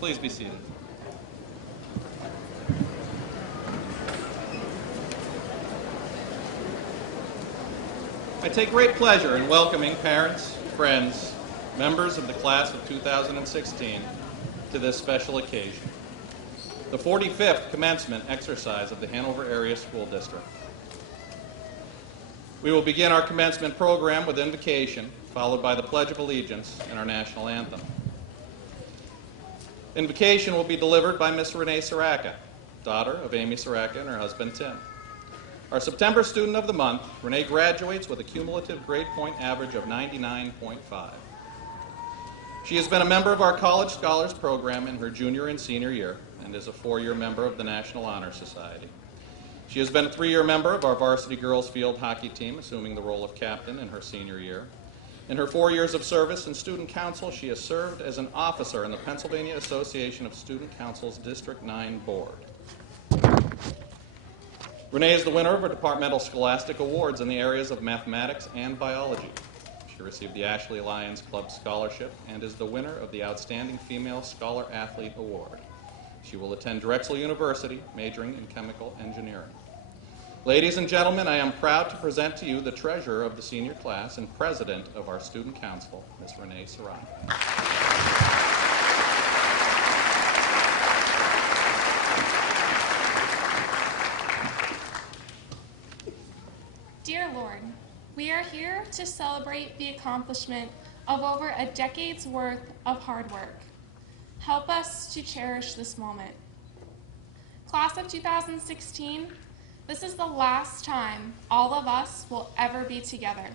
Please be seated. I take great pleasure in welcoming parents, friends, members of the class of 2016 to this special occasion, the 45th commencement exercise of the Hanover Area School District. We will begin our commencement program with invocation, followed by the Pledge of Allegiance and our national anthem. Invocation will be delivered by Miss Renee Saraka, daughter of Amy Saraka and her husband Tim. Our September student of the month, Renee graduates with a cumulative grade point average of 99.5. She has been a member of our College Scholars Program in her junior and senior year and is a 4-year member of the National Honor Society. She has been a 3-year member of our varsity girls field hockey team, assuming the role of captain in her senior year. In her 4 years of service in student council, she has served as an officer in the Pennsylvania Association of Student Council's District 9 Board. Renee is the winner of her departmental scholastic awards in the areas of mathematics and biology. She received the Ashley Lions Club Scholarship and is the winner of the Outstanding Female Scholar Athlete Award. She will attend Drexel University, majoring in chemical engineering. Ladies and gentlemen, I am proud to present to you the treasurer of the senior class and president of our student council, Ms. Renee Saraka. Dear Lord, we are here to celebrate the accomplishment of over a decade's worth of hard work. Help us to cherish this moment. Class of 2016, this is the last time all of us will ever be together.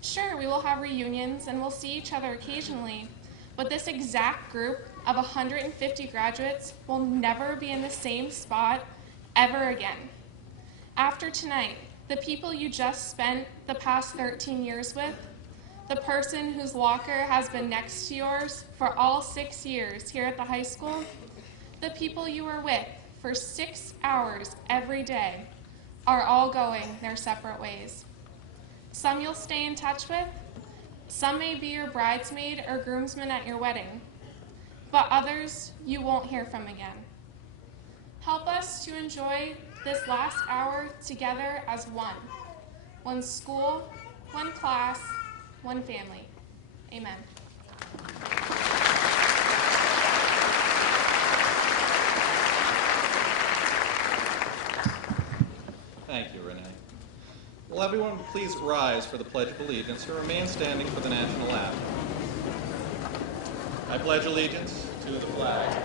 Sure, we will have reunions and we'll see each other occasionally, but this exact group of 150 graduates will never be in the same spot ever again. After tonight, the people you just spent the past 13 years with, the person whose locker has been next to yours for all 6 years here at the high school, the people you were with for 6 hours every day are all going their separate ways. Some you'll stay in touch with, some may be your bridesmaid or groomsman at your wedding, but others you won't hear from again. Help us to enjoy this last hour together as one school, one class, one family. Amen. Thank you, Renee. Will everyone please rise for the Pledge of Allegiance or remain standing for the national anthem? I pledge allegiance to the flag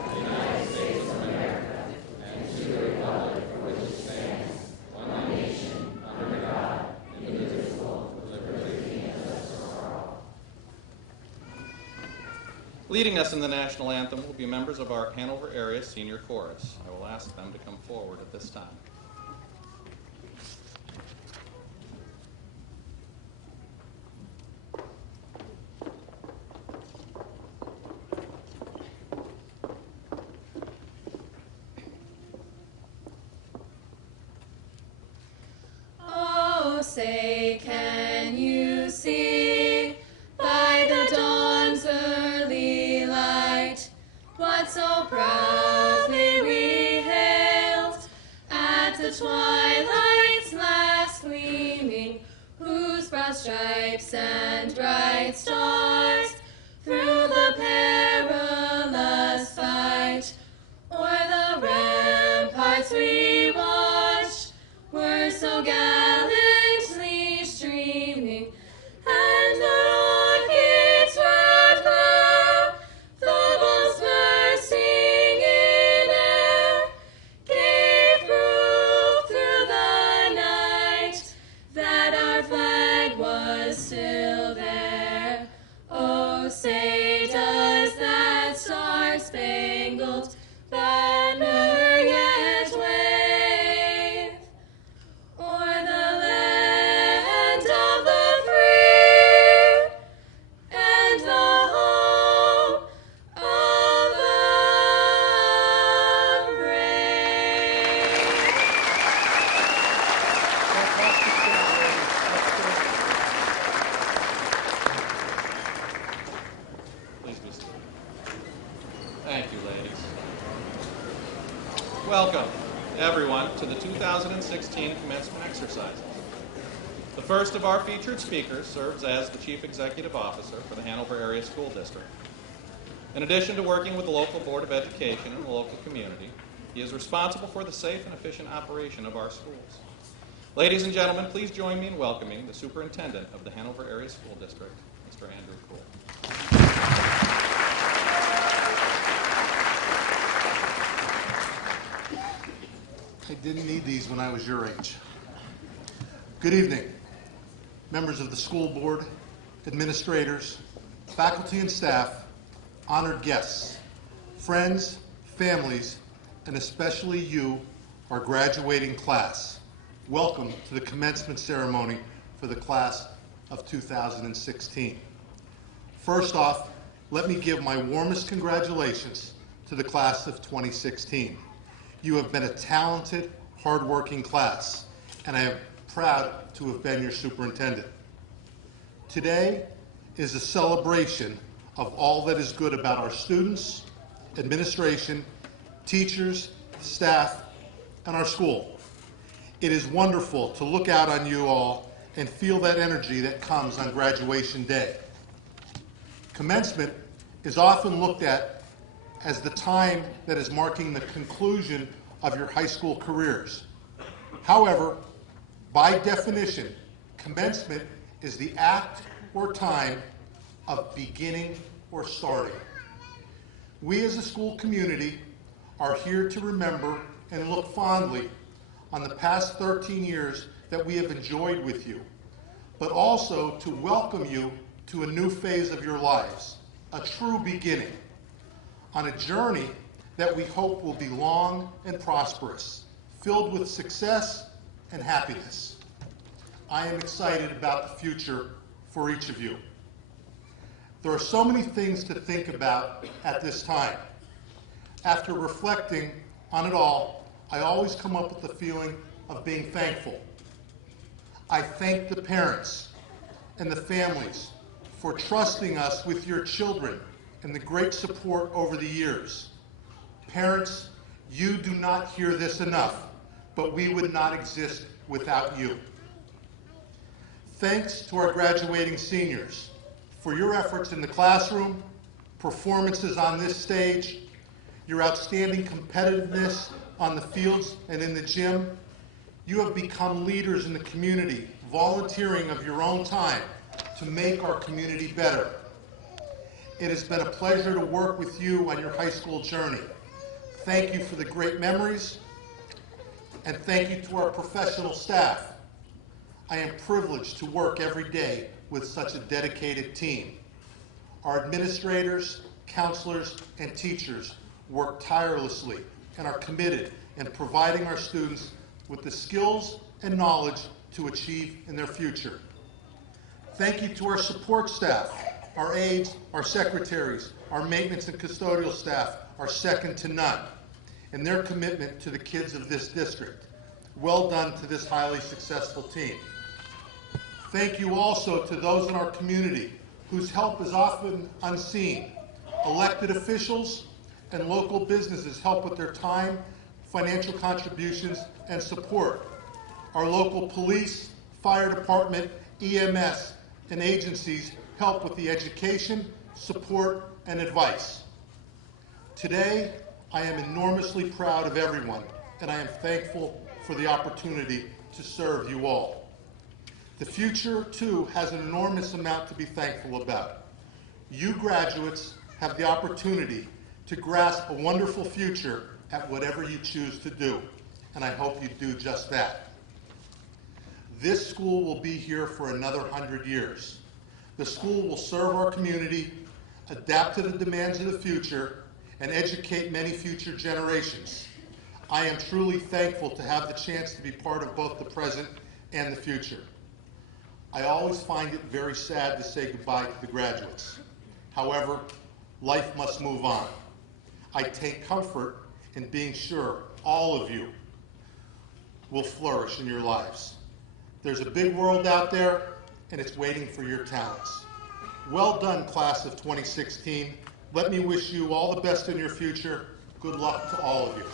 of the United States of America and to the republic for which it stands, one nation, under God, indivisible, with liberty and justice for all. Leading us in the national anthem will be members of our Hanover Area Senior Chorus. I will ask them to come forward at this time. Say, can you see by the dawn's early light what so proudly we hailed at the twilight's last gleaming, whose broad stripes and bright stars through the perilous fight o'er the ramparts we watched were so gallant streaming, and the rockets roared loud, the balls bursting in air, gave proof through the night that our flag was still there. Oh, say does that star-spangled banner yet wave o'er the land of the free and the home of the brave? Please be seated. Thank Welcome, everyone, to the 2016 commencement exercises. The first of our featured speakers serves as the Chief Executive Officer for the Hanover Area School District. In addition to working with the local Board of Education and the local community, he is responsible for the safe and efficient operation of our schools. Ladies and gentlemen, please join me in welcoming the Superintendent of the Hanover Area School District, Mr. Andrew Poole. I didn't need these when I was your age. Good evening, members of the school board, administrators, faculty and staff, honored guests, friends, families, and especially you, our graduating class. Welcome to the commencement ceremony for the class of 2016. First off, let me give my warmest congratulations to the class of 2016. You have been a talented, hardworking class, and I am proud to have been your superintendent. Today is a celebration of all that is good about our students, administration, teachers, staff, and our school. It is wonderful to look out on you all and feel that energy that comes on graduation day. Commencement is often looked at as the time that is marking the conclusion of your high school careers. However, by definition, commencement is the act or time of beginning or starting. We as a school community are here to remember and look fondly on the past 13 years that we have enjoyed with you, but also to welcome you to a new phase of your lives, a true beginning, on a journey that we hope will be long and prosperous, filled with success and happiness. I am excited about the future for each of you. There are so many things to think about at this time. After reflecting on it all, I always come up with the feeling of being thankful. I thank the parents and the families for trusting us with your children and the great support over the years. Parents, you do not hear this enough, but we would not exist without you. Thanks to our graduating seniors for your efforts in the classroom, performances on this stage, your outstanding competitiveness on the fields and in the gym. You have become leaders in the community, volunteering of your own time to make our community better. It has been a pleasure to work with you on your high school journey. Thank you for the great memories, and thank you to our professional staff. I am privileged to work every day with such a dedicated team. Our administrators, counselors, and teachers work tirelessly and are committed in providing our students with the skills and knowledge to achieve in their future. Thank you to our support staff. Our aides, our secretaries, our maintenance and custodial staff are second to none in their commitment to the kids of this district. Well done to this highly successful team. Thank you also to those in our community whose help is often unseen. Elected officials and local businesses help with their time, financial contributions, and support. Our local police, fire department, EMS, and agencies help with the education, support, and advice. Today, I am enormously proud of everyone, and I am thankful for the opportunity to serve you all. The future, too, has an enormous amount to be thankful about. You graduates have the opportunity to grasp a wonderful future at whatever you choose to do, and I hope you do just that. This school will be here for another 100 years. The school will serve our community, adapt to the demands of the future, and educate many future generations. I am truly thankful to have the chance to be part of both the present and the future. I always find it very sad to say goodbye to the graduates. However, life must move on. I take comfort in being sure all of you will flourish in your lives. There's a big world out there, and it's waiting for your talents. Well done, class of 2016. Let me wish you all the best in your future. Good luck to all of you.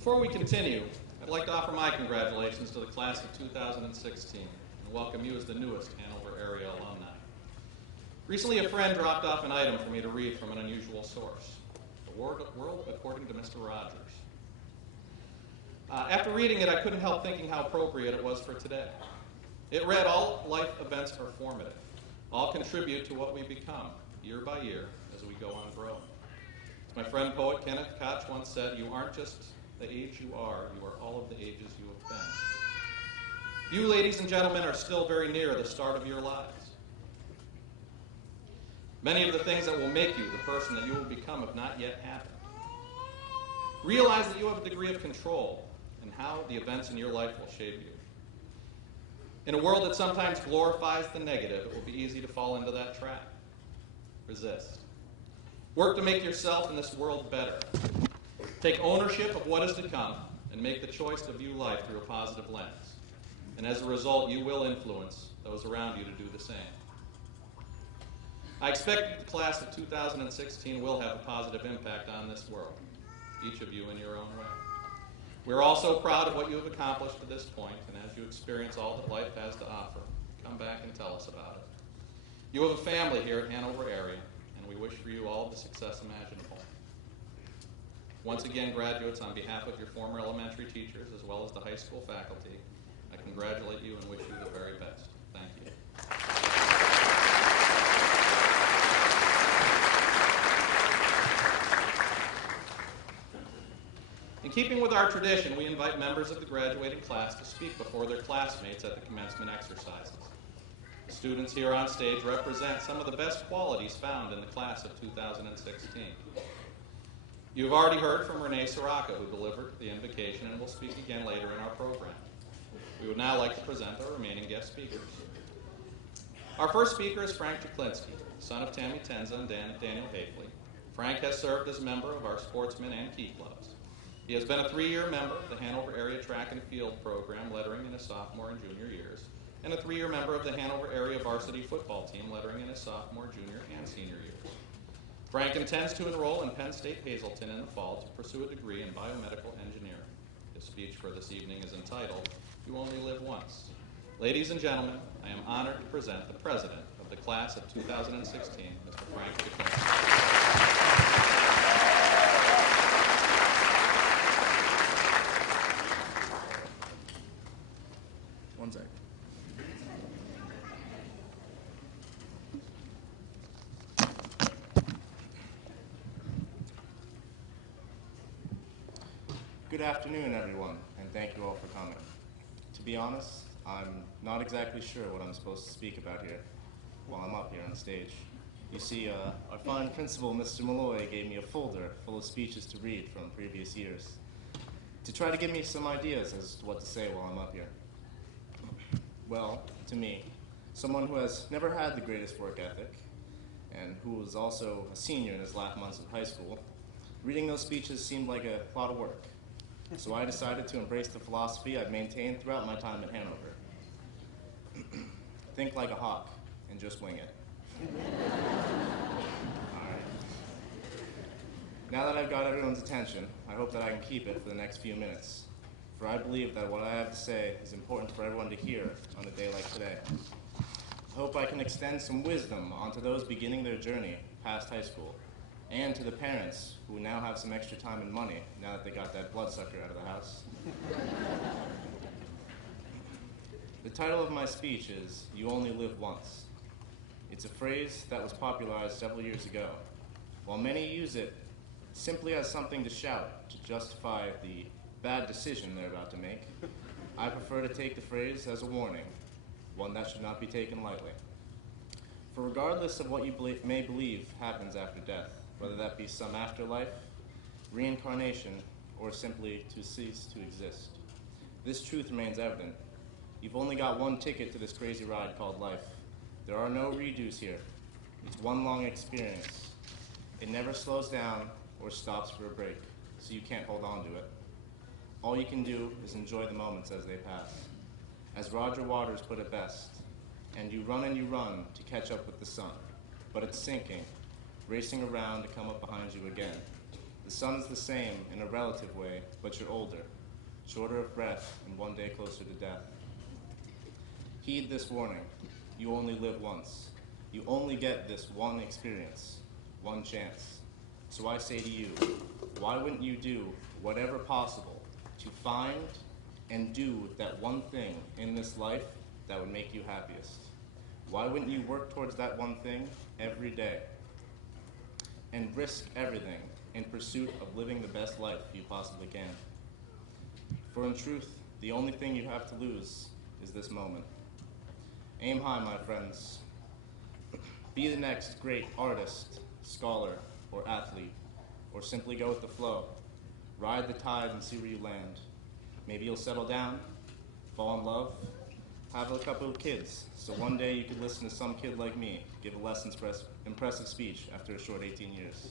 Before we continue, I'd like to offer my congratulations to the class of 2016 and welcome you as the newest Hanover area alumni. Recently, a friend dropped off an item for me to read from an unusual source, The World According to Mr. Rogers. After reading it, I couldn't help thinking how appropriate it was for today. It read, all life events are formative. All contribute to what we become, year by year, as we go on growing. As my friend poet Kenneth Koch once said, you aren't just the age you are all of the ages you have been. You, ladies and gentlemen, are still very near the start of your lives. Many of the things that will make you the person that you will become have not yet happened. Realize that you have a degree of control in how the events in your life will shape you. In a world that sometimes glorifies the negative, it will be easy to fall into that trap. Resist. Work to make yourself and this world better. Take ownership of what is to come and make the choice to view life through a positive lens. And as a result, you will influence those around you to do the same. I expect that the class of 2016 will have a positive impact on this world, each of you in your own way. We're also proud of what you have accomplished to this point, and as you experience all that life has to offer, come back and tell us about it. You have a family here at Hanover area, and we wish for you all the success imaginable. Once again, graduates, on behalf of your former elementary teachers as well as the high school faculty, I congratulate you and wish you the very best. Thank you. In keeping with our tradition, we invite members of the graduating class to speak before their classmates at the commencement exercises. The students here on stage represent some of the best qualities found in the class of 2016. You have already heard from Renee Soraka, who delivered the invocation and will speak again later in our program. We would now like to present our remaining guest speakers. Our first speaker is Frank Chaklinski, son of Tammy Tenza and Daniel Hafley. Frank has served as a member of our sportsmen and key clubs. He has been a 3-year member of the Hanover Area Track and Field Program, lettering in his sophomore and junior years, and a 3-year member of the Hanover Area Varsity Football Team, lettering in his sophomore, junior, and senior years. Frank intends to enroll in Penn State Hazleton in the fall to pursue a degree in biomedical engineering. His speech for this evening is entitled, You Only Live Once. Ladies and gentlemen, I am honored to present the president of the class of 2016, Mr. Frank Chaklinski. One sec. Good afternoon, everyone, and thank you all for coming. To be honest, I'm not exactly sure what I'm supposed to speak about here while I'm up here on stage. You see, our fine principal, Mr. Malloy, gave me a folder full of speeches to read from previous years to try to give me some ideas as to what to say while I'm up here. Well, to me, someone who has never had the greatest work ethic and who was also a senior in his last months of high school, reading those speeches seemed like a lot of work. So I decided to embrace the philosophy I've maintained throughout my time at Hanover. Think like a hawk and just wing it. All right. Now that I've got everyone's attention, I hope that I can keep it for the next few minutes. For I believe that what I have to say is important for everyone to hear on a day like today. I hope I can extend some wisdom onto those beginning their journey past high school, and to the parents who now have some extra time and money now that they got that bloodsucker out of the house. The title of my speech is, You Only Live Once. It's a phrase that was popularized several years ago. While many use it simply as something to shout to justify the bad decision they're about to make, I prefer to take the phrase as a warning, one that should not be taken lightly. For regardless of what you may believe happens after death, whether that be some afterlife, reincarnation, or simply to cease to exist, this truth remains evident. You've only got one ticket to this crazy ride called life. There are no redos here. It's one long experience. It never slows down or stops for a break, so you can't hold on to it. All you can do is enjoy the moments as they pass. As Roger Waters put it best, and you run to catch up with the sun, but it's sinking, racing around to come up behind you again. The The sun is the same in a relative way, but you're older, shorter of breath, and one day closer to death. Heed this warning. You only live once. You only get this one experience, one chance. So I say to you, why wouldn't you do whatever possible to find and do that one thing in this life that would make you happiest? Why wouldn't you work towards that one thing every day and risk everything in pursuit of living the best life you possibly can? For in truth, the only thing you have to lose is this moment. Aim high, my friends. Be the next great artist, scholar, or athlete, or simply go with the flow. Ride the tide and see where you land. Maybe you'll settle down, fall in love, have a couple of kids, so one day you could listen to some kid like me give a less impressive speech after a short 18 years.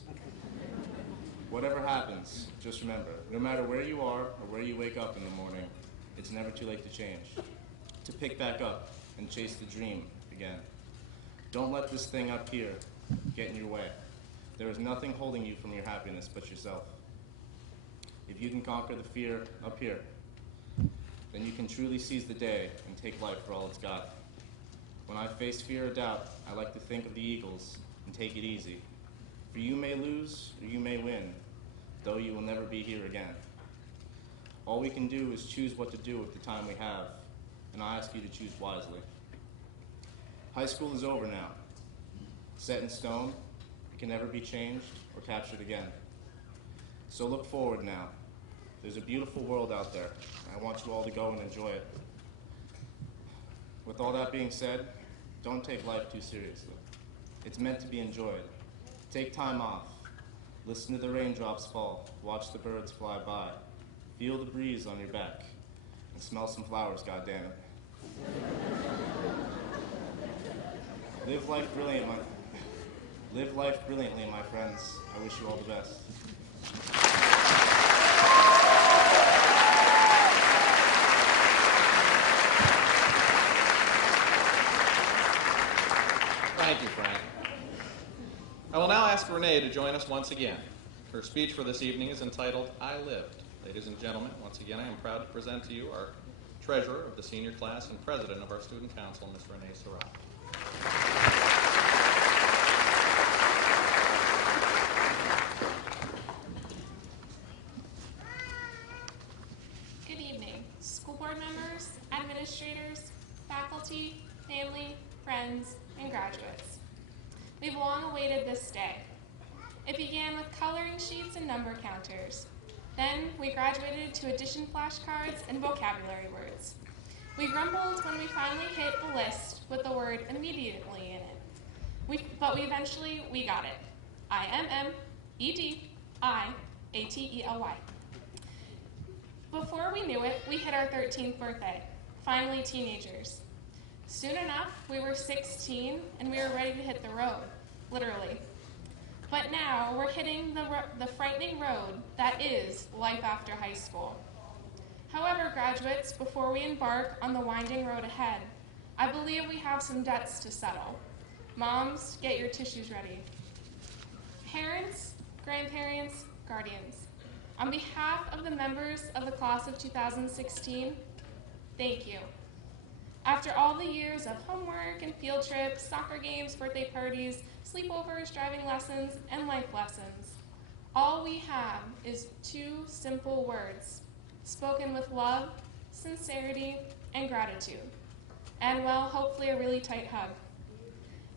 Whatever happens, just remember, no matter where you are or where you wake up in the morning, it's never too late to change, to pick back up and chase the dream again. Don't let this thing up here get in your way. There is nothing holding you from your happiness but yourself. If you can conquer the fear up here, then you can truly seize the day and take life for all it's got. When I face fear or doubt, I like to think of the eagles and take it easy. For you may lose or you may win, though you will never be here again. All we can do is choose what to do with the time we have, and I ask you to choose wisely. High school is over now. Set in stone, it can never be changed or captured again. So look forward now. There's a beautiful world out there. I want you all to go and enjoy it. With all that being said, don't take life too seriously. It's meant to be enjoyed. Take time off. Listen to the raindrops fall. Watch the birds fly by. Feel the breeze on your back. And smell some flowers, goddammit. Live life brilliantly, my friends. I wish you all the best. Thank you, Frank. I will now ask Renee to join us once again. Her speech for this evening is entitled, I Lived. Ladies and gentlemen, once again, I am proud to present to you our treasurer of the senior class and president of our student council, Ms. Renee Surratt. Good evening, school board members, administrators, faculty, family, friends, and graduates. We've long awaited this day. It began with coloring sheets and number counters. Then we graduated to addition flashcards and vocabulary words. We grumbled when we finally hit the list with the word immediately in it. But eventually we got it. I-M-M-E-D-I-A-T-E-L-Y. Before we knew it, we hit our 13th birthday, finally teenagers. Soon enough, we were 16 and we were ready to hit the road, literally. But now we're hitting the frightening road that is life after high school. However, graduates, before we embark on the winding road ahead, I believe we have some debts to settle. Moms, get your tissues ready. Parents, grandparents, guardians, on behalf of the members of the class of 2016, thank you. After all the years of homework and field trips, soccer games, birthday parties, sleepovers, driving lessons, and life lessons, all we have is two simple words, spoken with love, sincerity, and gratitude. And well, hopefully a really tight hug.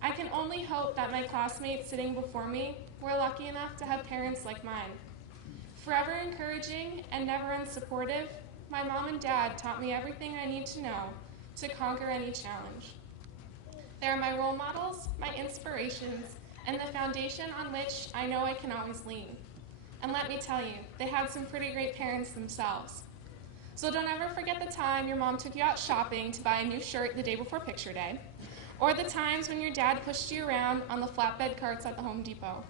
I can only hope that my classmates sitting before me were lucky enough to have parents like mine. Forever encouraging and never unsupportive, my mom and dad taught me everything I need to know to conquer any challenge. They are my role models, my inspirations, and the foundation on which I know I can always lean. And let me tell you, they had some pretty great parents themselves. So don't ever forget the time your mom took you out shopping to buy a new shirt the day before picture day, or the times when your dad pushed you around on the flatbed carts at the Home Depot.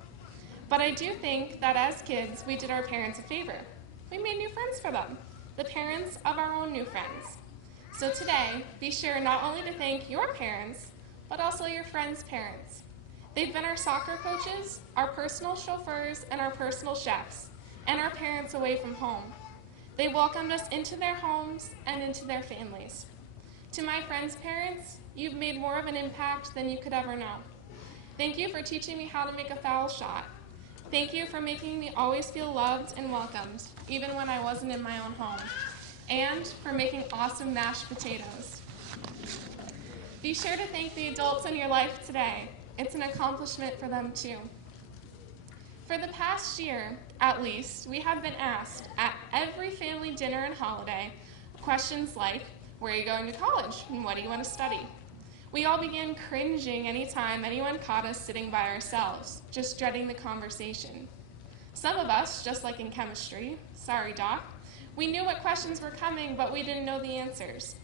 But I do think that as kids, we did our parents a favor. We made new friends for them, the parents of our own new friends. So today, be sure not only to thank your parents, but also your friends' parents. They've been our soccer coaches, our personal chauffeurs, and our personal chefs. and our parents away from home. They welcomed us into their homes and into their families. To my friends' parents, you've made more of an impact than you could ever know. Thank you for teaching me how to make a foul shot. Thank you for making me always feel loved and welcomed, even when I wasn't in my own home. And for making awesome mashed potatoes. Be sure to thank the adults in your life today. It's an accomplishment for them too. For the past year, at least, we have been asked at every family dinner and holiday questions like, where are you going to college and what do you want to study? We all began cringing anytime anyone caught us sitting by ourselves, just dreading the conversation. Some of us, just like in chemistry, sorry doc, we knew what questions were coming, but we didn't know the answers.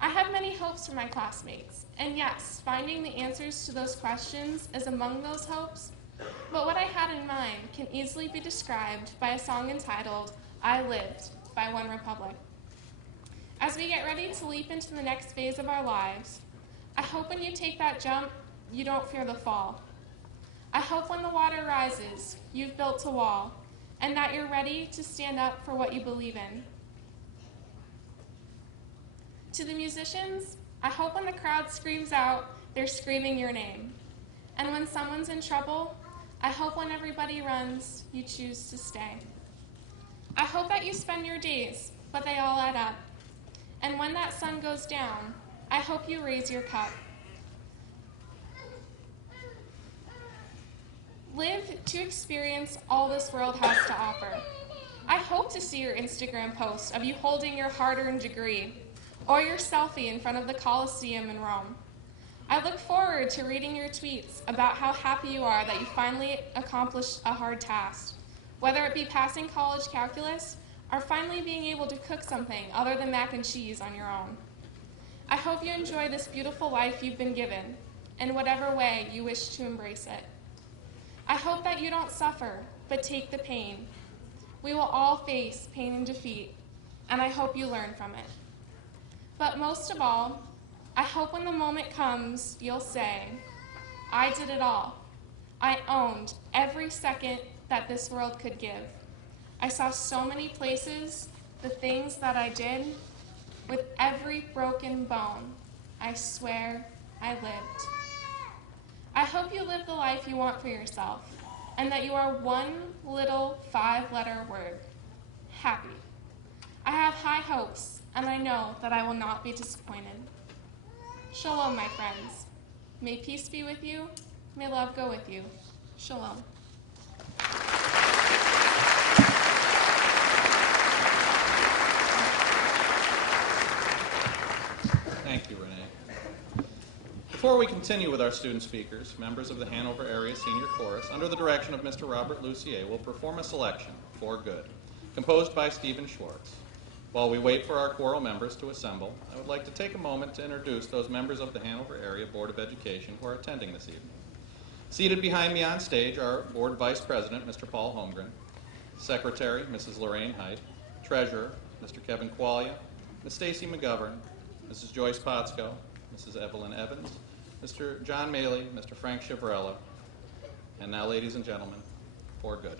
I have many hopes for my classmates, and yes, finding the answers to those questions is among those hopes, but what I had in mind can easily be described by a song entitled, I Lived, by OneRepublic. As we get ready to leap into the next phase of our lives, I hope when you take that jump, you don't fear the fall. I hope when the water rises, you've built a wall, and that you're ready to stand up for what you believe in. To the musicians, I hope when the crowd screams out, they're screaming your name. And when someone's in trouble, I hope when everybody runs, you choose to stay. I hope that you spend your days, but they all add up. And when that sun goes down, I hope you raise your cup. Live to experience all this world has to offer. I hope to see your Instagram post of you holding your hard-earned degree, or your selfie in front of the Colosseum in Rome. I look forward to reading your tweets about how happy you are that you finally accomplished a hard task, whether it be passing college calculus or finally being able to cook something other than mac and cheese on your own. I hope you enjoy this beautiful life you've been given, in whatever way you wish to embrace it. I hope that you don't suffer, but take the pain. We will all face pain and defeat, and I hope you learn from it. But most of all, I hope when the moment comes, you'll say, I did it all. I owned every second that this world could give. I saw so many places, the things that I did. With every broken bone, I swear I lived. I hope you live the life you want for yourself, and that you are one little 5-letter word, happy. I have high hopes, and I know that I will not be disappointed. Shalom, my friends. May peace be with you. May love go with you. Shalom. Thank you, Renee. Before we continue with our student speakers, members of the Hanover Area Senior Chorus, under the direction of Mr. Robert Lucier, will perform a selection, For Good, composed by Stephen Schwartz. While we wait for our choral members to assemble, I would like to take a moment to introduce those members of the Hanover Area Board of Education who are attending this evening. Seated behind me on stage are Board Vice President, Mr. Paul Holmgren, Secretary, Mrs. Lorraine Height, Treasurer, Mr. Kevin Qualia, Ms. Stacy McGovern, Mrs. Joyce Potsko, Mrs. Evelyn Evans, Mr. John Maley, Mr. Frank Chivarella, and now, ladies and gentlemen, For Good.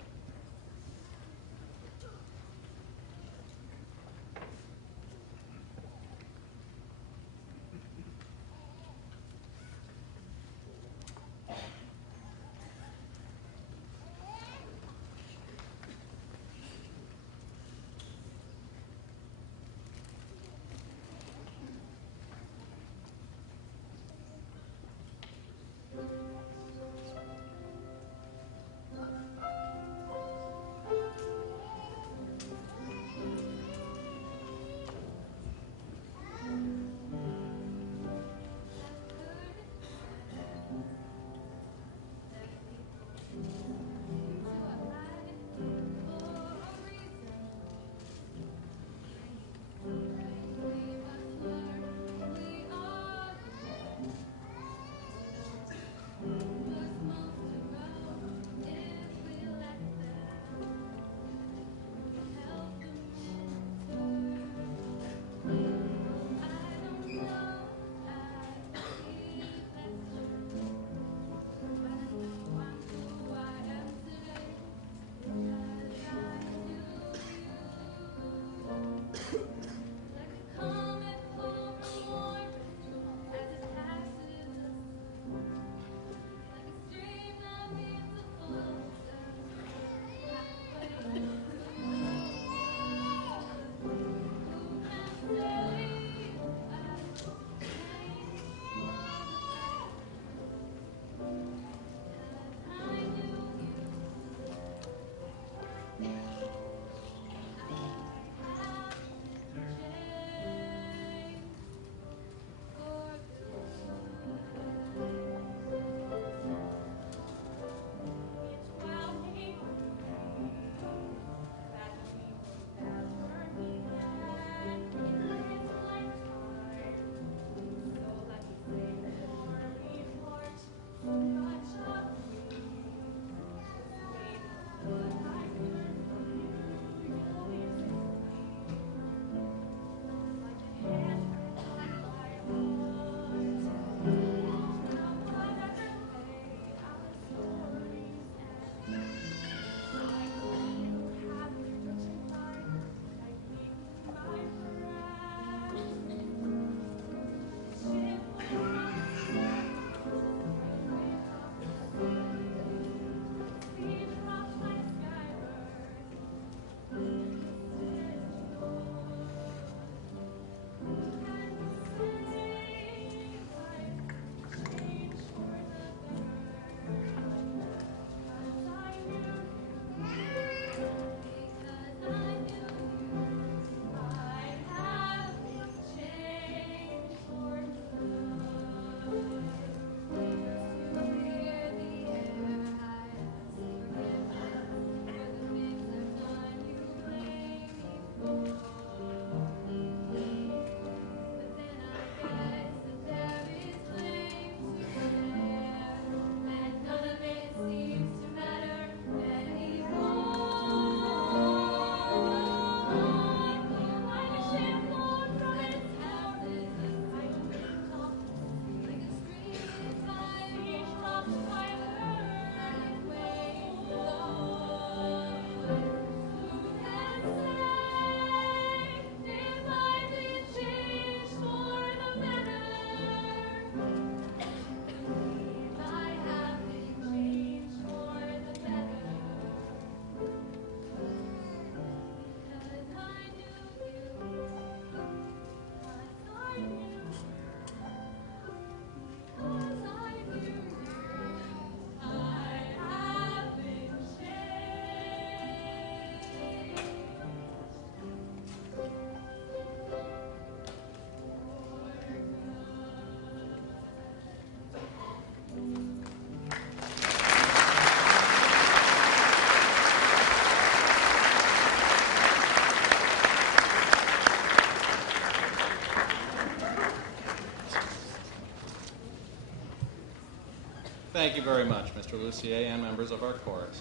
Thank you very much, Mr. Lucier and members of our chorus.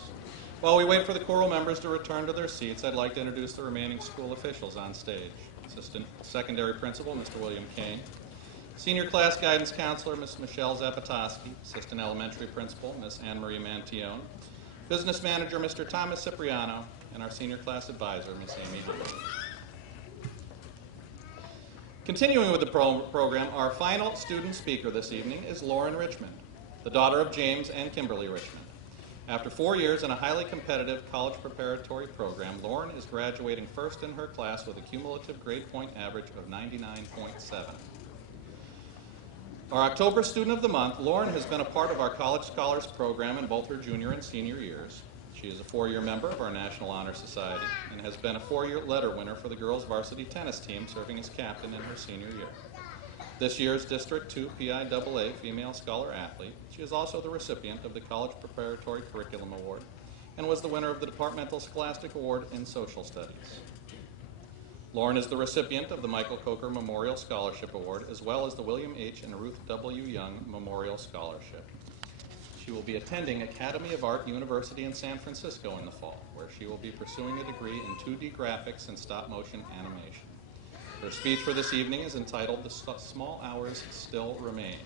While we wait for the choral members to return to their seats, I'd like to introduce the remaining school officials on stage. Assistant Secondary Principal, Mr. William Kane. Senior Class Guidance Counselor, Ms. Michelle Zapatoski. Assistant Elementary Principal, Ms. Anne-Marie Mantione. Business Manager, Mr. Thomas Cipriano. And our Senior Class Advisor, Ms. Amy Hanover. Continuing with the program, our final student speaker this evening is Lauren Richmond, the daughter of James and Kimberly Richmond. After 4 years in a highly competitive college preparatory program, Lauren is graduating first in her class with a cumulative grade point average of 99.7. Our October Student of the Month, Lauren has been a part of our College Scholars Program in both her junior and senior years. She is a 4-year member of our National Honor Society and has been a 4-year letter winner for the girls' varsity tennis team, serving as captain in her senior year. This year's District 2 PIAA Female Scholar Athlete, she is also the recipient of the College Preparatory Curriculum Award and was the winner of the Departmental Scholastic Award in Social Studies. Lauren is the recipient of the Michael Coker Memorial Scholarship Award, as well as the William H. and Ruth W. Young Memorial Scholarship. She will be attending Academy of Art University in San Francisco in the fall, where she will be pursuing a degree in 2D graphics and stop-motion animation. Her speech for this evening is entitled "The Small Hours Still Remain."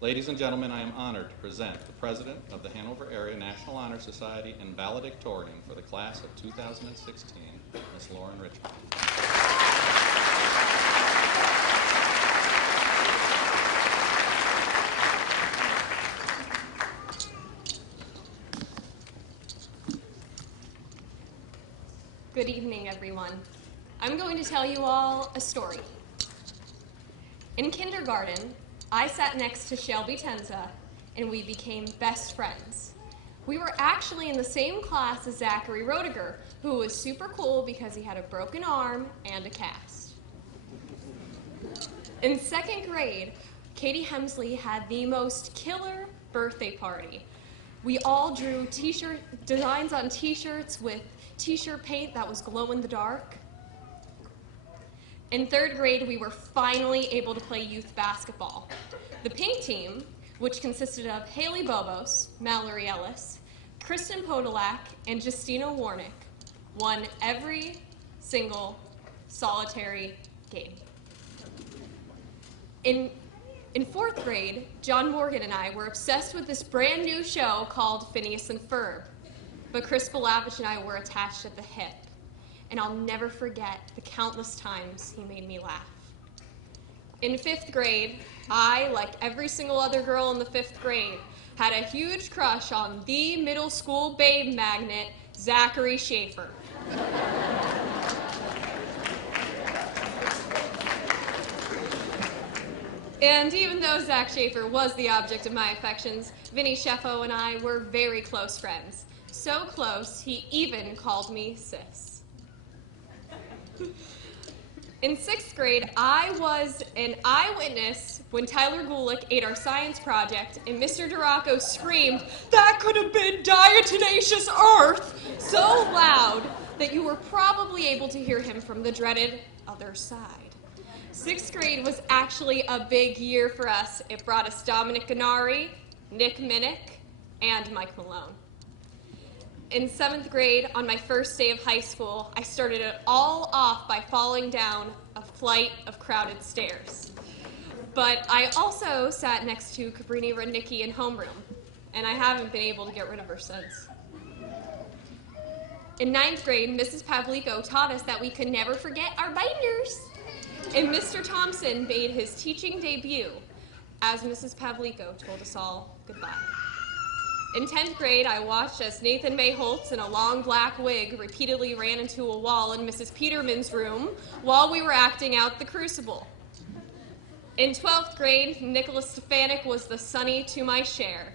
Ladies and gentlemen, I am honored to present the President of the Hanover Area National Honor Society and Valedictorian for the class of 2016, Ms. Lauren Richmond. Good evening, everyone. I'm going to tell you all a story. In kindergarten, I sat next to Shelby Tenza, and we became best friends. We were actually in the same class as Zachary Roediger, who was super cool because he had a broken arm and a cast. In second grade, Katie Hemsley had the most killer birthday party. We all drew designs on t-shirts with t-shirt paint that was glow in the dark. In third grade, we were finally able to play youth basketball. The pink team, which consisted of Haley Bobos, Mallory Ellis, Kristen Podolak, and Justina Warnick, won every single solitary game. In fourth grade, John Morgan and I were obsessed with this brand new show called Phineas and Ferb, but Chris Balavich and I were attached at the hip, and I'll never forget the countless times he made me laugh. In fifth grade, I, like every single other girl in the fifth grade, had a huge crush on the middle school babe magnet, Zachary Schaefer. And even though Zach Schaefer was the object of my affections, Vinny Sheffo and I were very close friends. So close, he even called me sis. In sixth grade, I was an eyewitness when Tyler Gulick ate our science project and Mr. Duraco screamed, "That could have been diatomaceous earth!" so loud that you were probably able to hear him from the dreaded other side. Sixth grade was actually a big year for us. It brought us Dominic Gennari, Nick Minnick, and Mike Malone. In seventh grade, on my first day of high school, I started it all off by falling down a flight of crowded stairs. But I also sat next to Cabrini Rudnicki in homeroom, and I haven't been able to get rid of her since. In ninth grade, Mrs. Pavlico taught us that we could never forget our binders. And Mr. Thompson made his teaching debut as Mrs. Pavlico told us all goodbye. In 10th grade, I watched as Nathan May Holtz in a long black wig repeatedly ran into a wall in Mrs. Peterman's room while we were acting out The Crucible. In 12th grade, Nicholas Stefanik was the Sonny to my Cher.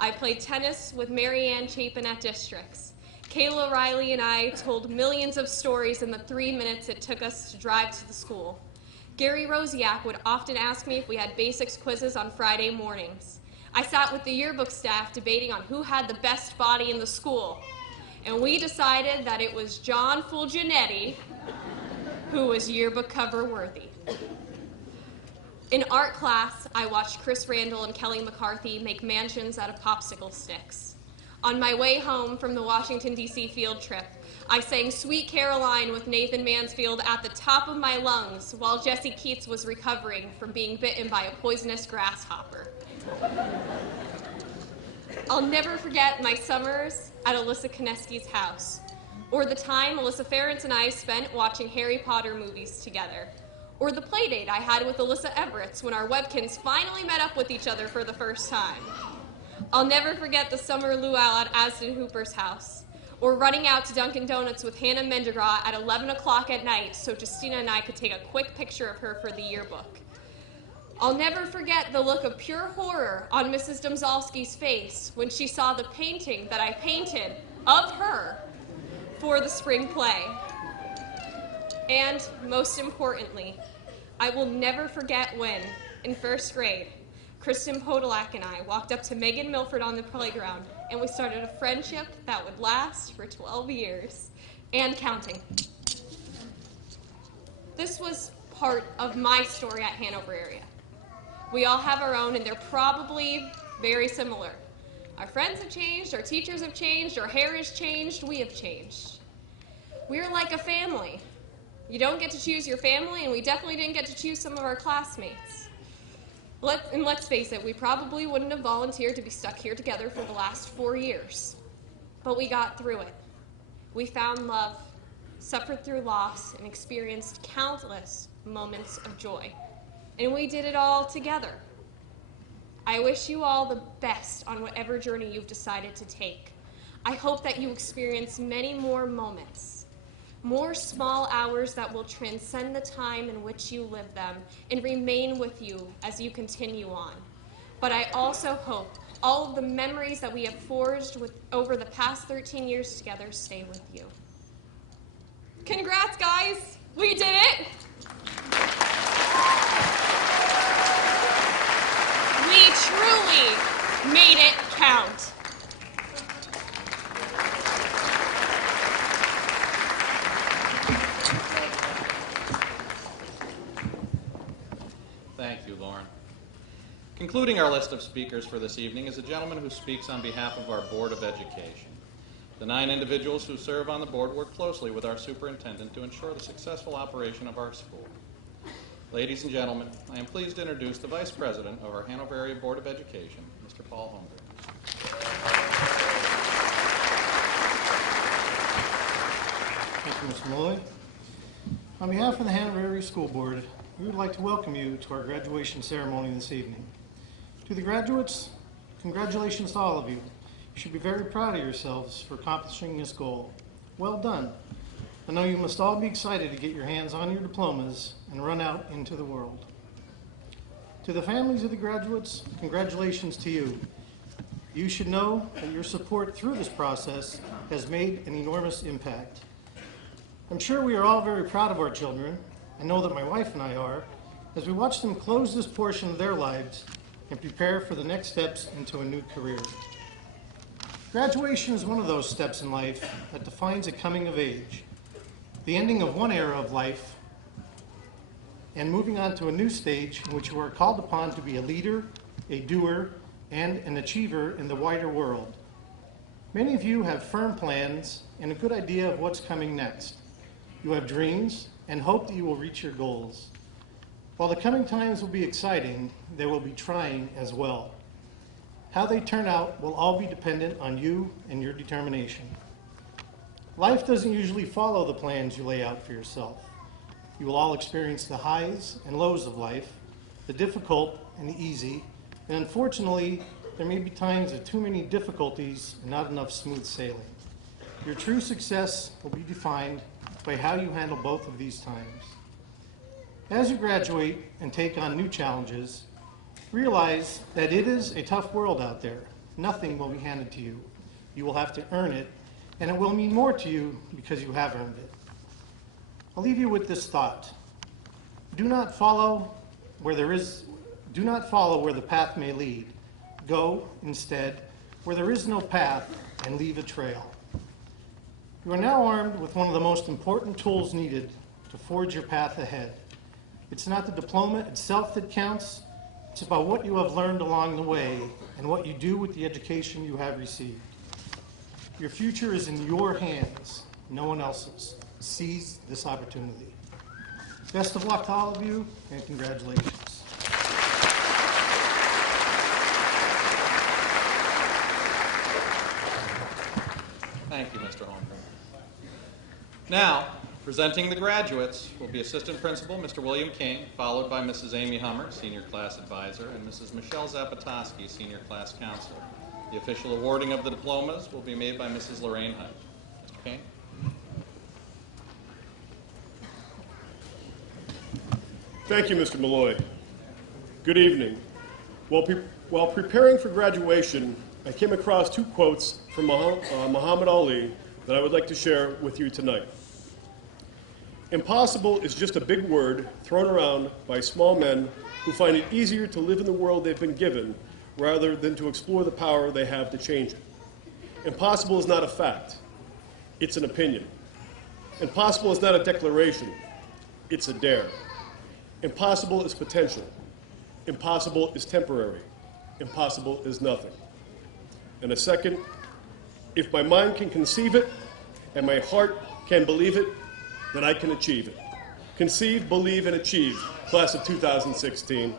I played tennis with Mary Ann Chapin at districts. Kayla Riley and I told millions of stories in the 3 minutes it took us to drive to the school. Gary Rosiak would often ask me if we had basics quizzes on Friday mornings. I sat with the yearbook staff debating on who had the best body in the school, and we decided that it was John Fulginetti who was yearbook cover worthy. In art class, I watched Chris Randall and Kelly McCarthy make mansions out of popsicle sticks. On my way home from the Washington, D.C. field trip, I sang Sweet Caroline with Nathan Mansfield at the top of my lungs while Jesse Keats was recovering from being bitten by a poisonous grasshopper. I'll never forget my summers at Alyssa Koneski's house, or the time Alyssa Ferrance and I spent watching Harry Potter movies together, or the play date I had with Alyssa Everetts when our Webkins finally met up with each other for the first time. I'll never forget the summer luau at Asden Hooper's house, or running out to Dunkin' Donuts with Hannah Mendegraw at 11 o'clock at night so Justina and I could take a quick picture of her for the yearbook. I'll never forget the look of pure horror on Mrs. Domzalski's face when she saw the painting that I painted of her for the spring play. And most importantly, I will never forget when, in first grade, Kristen Podolak and I walked up to Megan Milford on the playground, and we started a friendship that would last for 12 years, and counting. This was part of my story at Hanover area. We all have our own, and they're probably very similar. Our friends have changed, our teachers have changed, our hair has changed, we have changed. We're like a family. You don't get to choose your family, and we definitely didn't get to choose some of our classmates. Let's face it, we probably wouldn't have volunteered to be stuck here together for the last 4 years. But we got through it. We found love, suffered through loss, and experienced countless moments of joy. And we did it all together. I wish you all the best on whatever journey you've decided to take. I hope that you experience many more moments, more small hours that will transcend the time in which you live them and remain with you as you continue on. But I also hope all of the memories that we have forged over the past 13 years together stay with you. Congrats, guys! We did it! We truly made it count. Thank you, Lauren. Concluding our list of speakers for this evening is a gentleman who speaks on behalf of our Board of Education. The 9 individuals who serve on the board work closely with our superintendent to ensure the successful operation of our school. Ladies and gentlemen, I am pleased to introduce the Vice President of our Hanover Area Board of Education, Mr. Paul Holmgren. Thank you, Mr. Malloy. On behalf of the Hanover Area School Board, we would like to welcome you to our graduation ceremony this evening. To the graduates, congratulations to all of you. You should be very proud of yourselves for accomplishing this goal. Well done. I know you must all be excited to get your hands on your diplomas and run out into the world. To the families of the graduates, congratulations to you. You should know that your support through this process has made an enormous impact. I'm sure we are all very proud of our children. I know that my wife and I are, as we watch them close this portion of their lives and prepare for the next steps into a new career. Graduation is one of those steps in life that defines a coming of age, the ending of one era of life, and moving on to a new stage in which you are called upon to be a leader, a doer, and an achiever in the wider world. Many of you have firm plans and a good idea of what's coming next. You have dreams and hope that you will reach your goals. While the coming times will be exciting, they will be trying as well. How they turn out will all be dependent on you and your determination. Life doesn't usually follow the plans you lay out for yourself. You will all experience the highs and lows of life, the difficult and the easy, and unfortunately, there may be times of too many difficulties and not enough smooth sailing. Your true success will be defined by how you handle both of these times. As you graduate and take on new challenges, realize that it is a tough world out there. Nothing will be handed to you. You will have to earn it, and it will mean more to you because you have earned it. I'll leave you with this thought. Do not follow where the path may lead. Go, instead, where there is no path, and leave a trail. You are now armed with one of the most important tools needed to forge your path ahead. It's not the diploma itself that counts. It's about what you have learned along the way and what you do with the education you have received. Your future is in your hands, no one else's. Seize this opportunity. Best of luck to all of you, and congratulations. Thank you, Mr. Holmgren. Now, presenting the graduates will be Assistant Principal Mr. William King, followed by Mrs. Amy Hummer, Senior Class Advisor, and Mrs. Michelle Zapatoski, Senior Class Counselor. The official awarding of the diplomas will be made by Mrs. Lorraine Hunt. Mr. King? Thank you, Mr. Malloy. Good evening. While preparing for graduation, I came across 2 quotes from Muhammad Ali that I would like to share with you tonight. Impossible is just a big word thrown around by small men who find it easier to live in the world they've been given rather than to explore the power they have to change it. Impossible is not a fact. It's an opinion. Impossible is not a declaration. It's a dare. Impossible is potential. Impossible is temporary. Impossible is nothing. And a second, if my mind can conceive it and my heart can believe it, then I can achieve it. Conceive, believe, and achieve, class of 2016.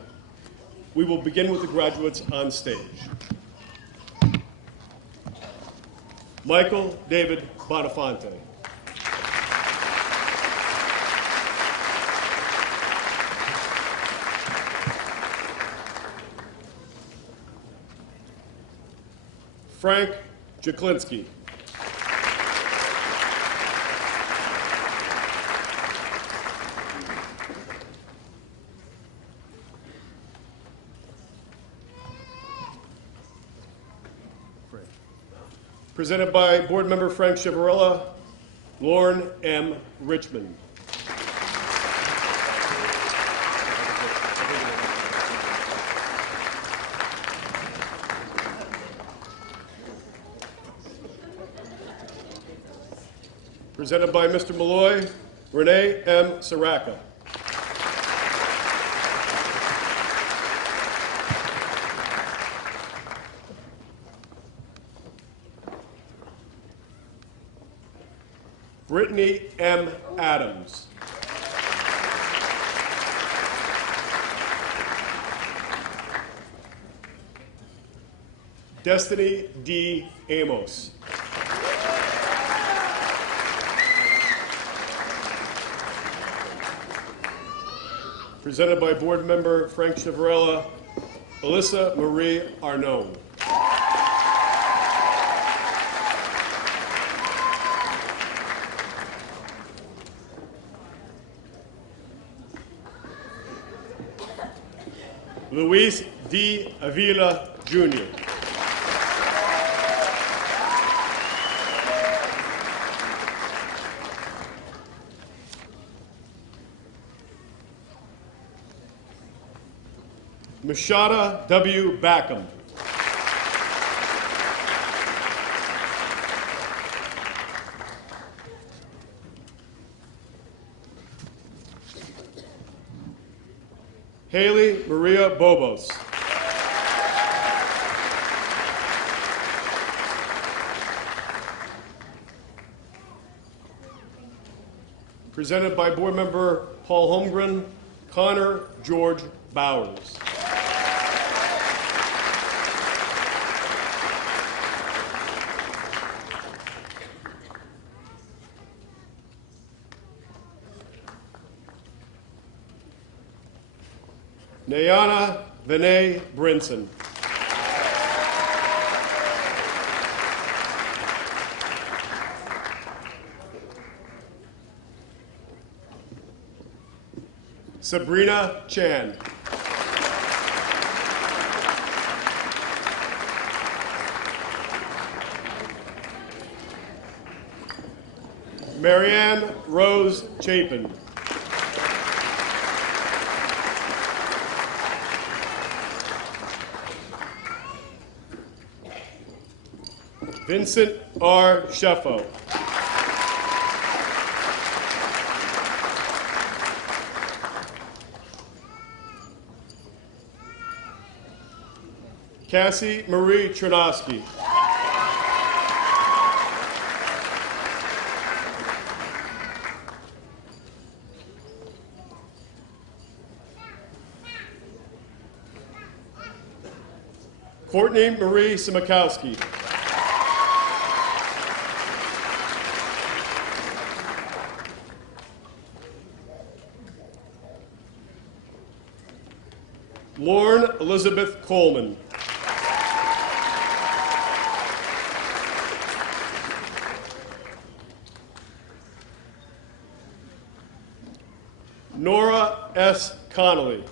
we will begin with the graduates on stage. Michael David Bonafonte. Frank Jaklinski. Presented by Board Member Frank Chiavarella, Lauren M. Richmond. Presented by Mr. Malloy, Renee M. Saraka. Brittany M. Adams. Destiny D. Amos. Presented by Board Member Frank Chiavarella, Alyssa Marie Arnaud. Luis D. Avila, Jr. Mashada W. Backham. Haley Maria Bobos. Presented by Board Member Paul Holmgren, Connor George Bowers. Nayana Vinay Brinson. Sabrina Chan. Marianne Rose Chapin. Vincent R. Sheffo. Cassie Marie Chernosky. Courtney Marie Simakowski. Lauren Elizabeth Coleman. Nora S. Connolly.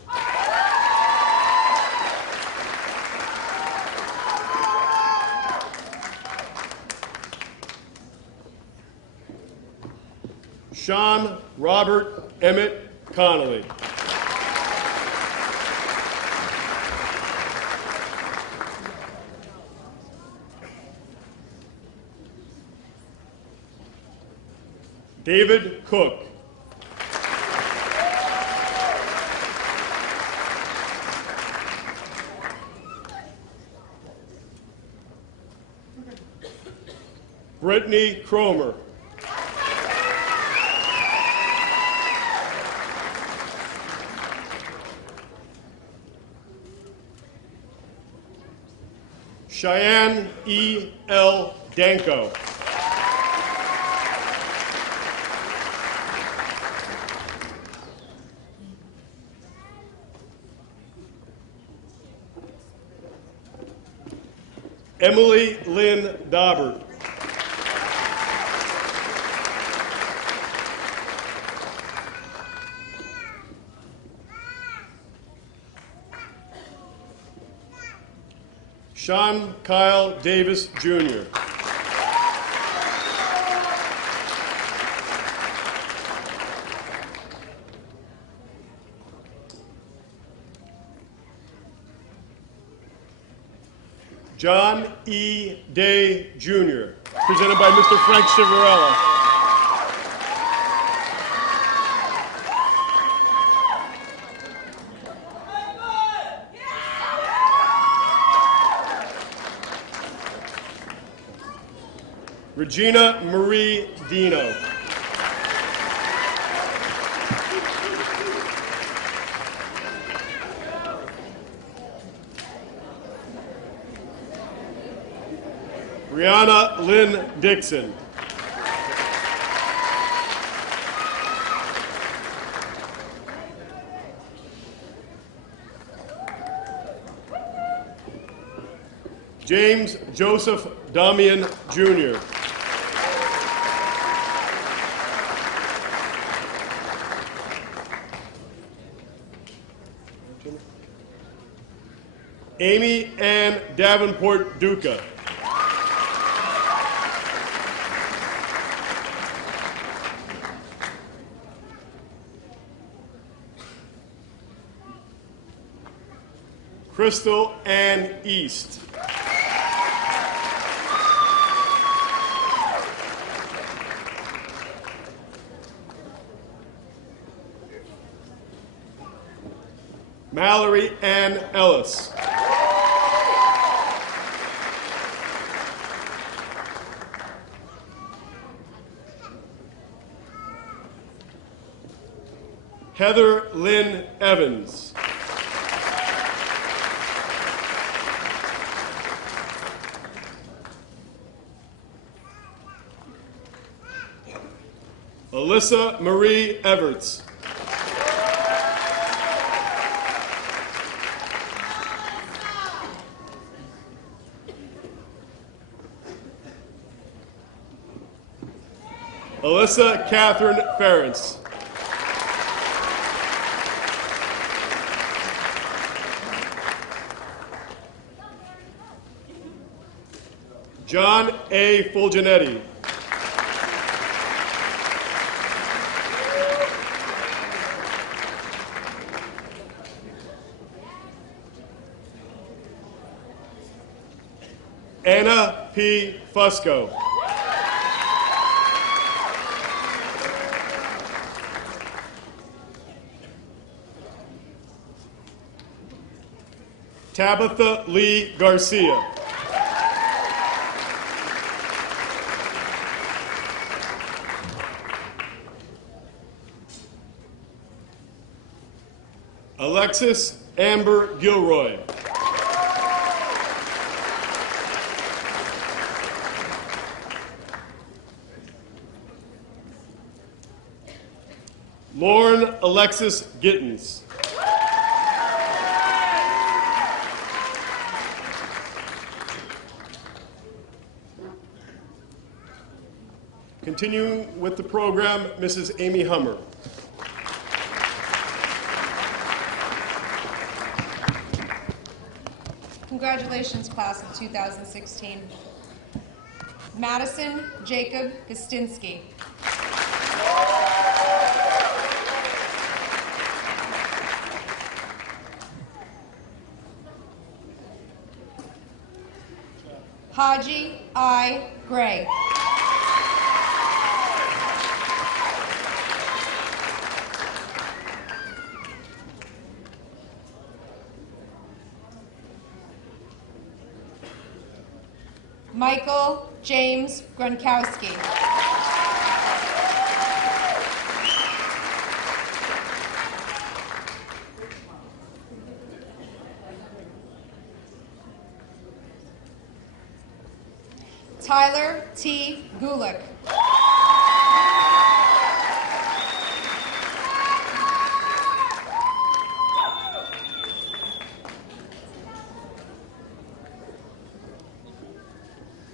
Sean Robert Emmett Connolly. David Cook. Brittany Cromer. Cheyenne E. L. Danko. Emily Lynn Daubert. Sean Kyle Davis, Jr. John E. Day, Jr., presented by Mr. Frank Civarella. Regina Marie Dino. Brianna Lynn Dixon. James Joseph Damian, Jr. Amy Ann Davenport Duca. Crystal Ann East. Mallory Ann Ellis. Heather Lynn Evans. Alyssa Marie Everts. Alyssa Catherine Ferentz. John A. Fulgenetti. Anna P. Fusco. Tabitha Lee Garcia. Alexis Amber Gilroy. Lauren Alexis Gittens. Continuing with the program, Mrs. Amy Hummer. Congratulations, class of 2016. Madison Jacob Gostinski. Haji I. Gray. Michael James Gronkowski. Tyler T. Gulick.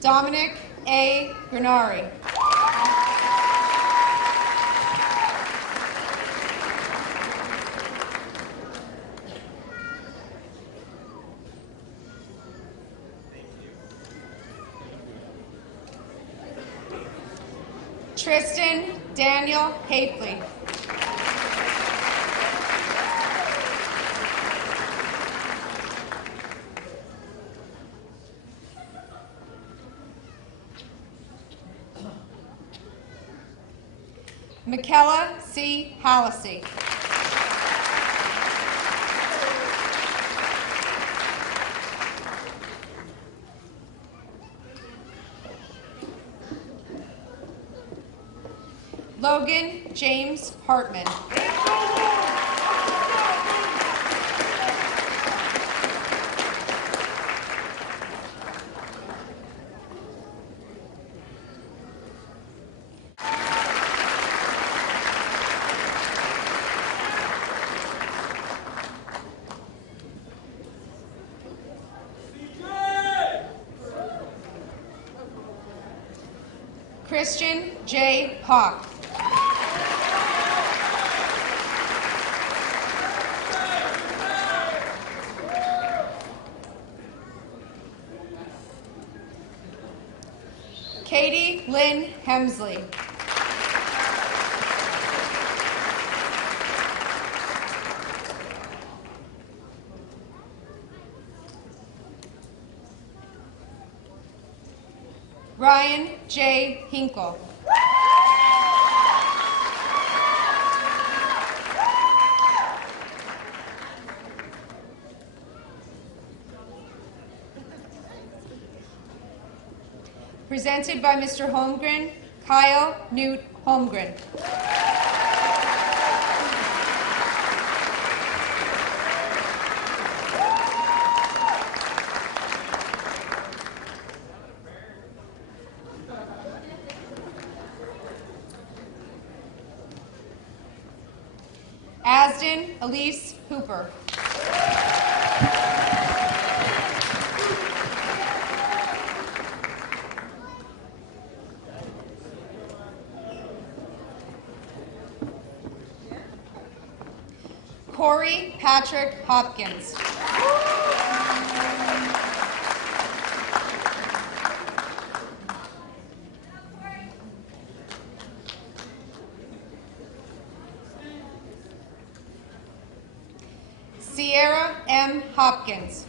Dominic A. Granari. Tristan Daniel Hafley. Michaela C. Hallisey. Logan James Hartman. Christian J. Hawk. Katie Lynn Hemsley. Ryan J. Hinkle. Presented by Mr. Holmgren, Kyle Newt Holmgren. Asden Elise Hooper. Corey Patrick Hopkins. Sierra M. Hopkins.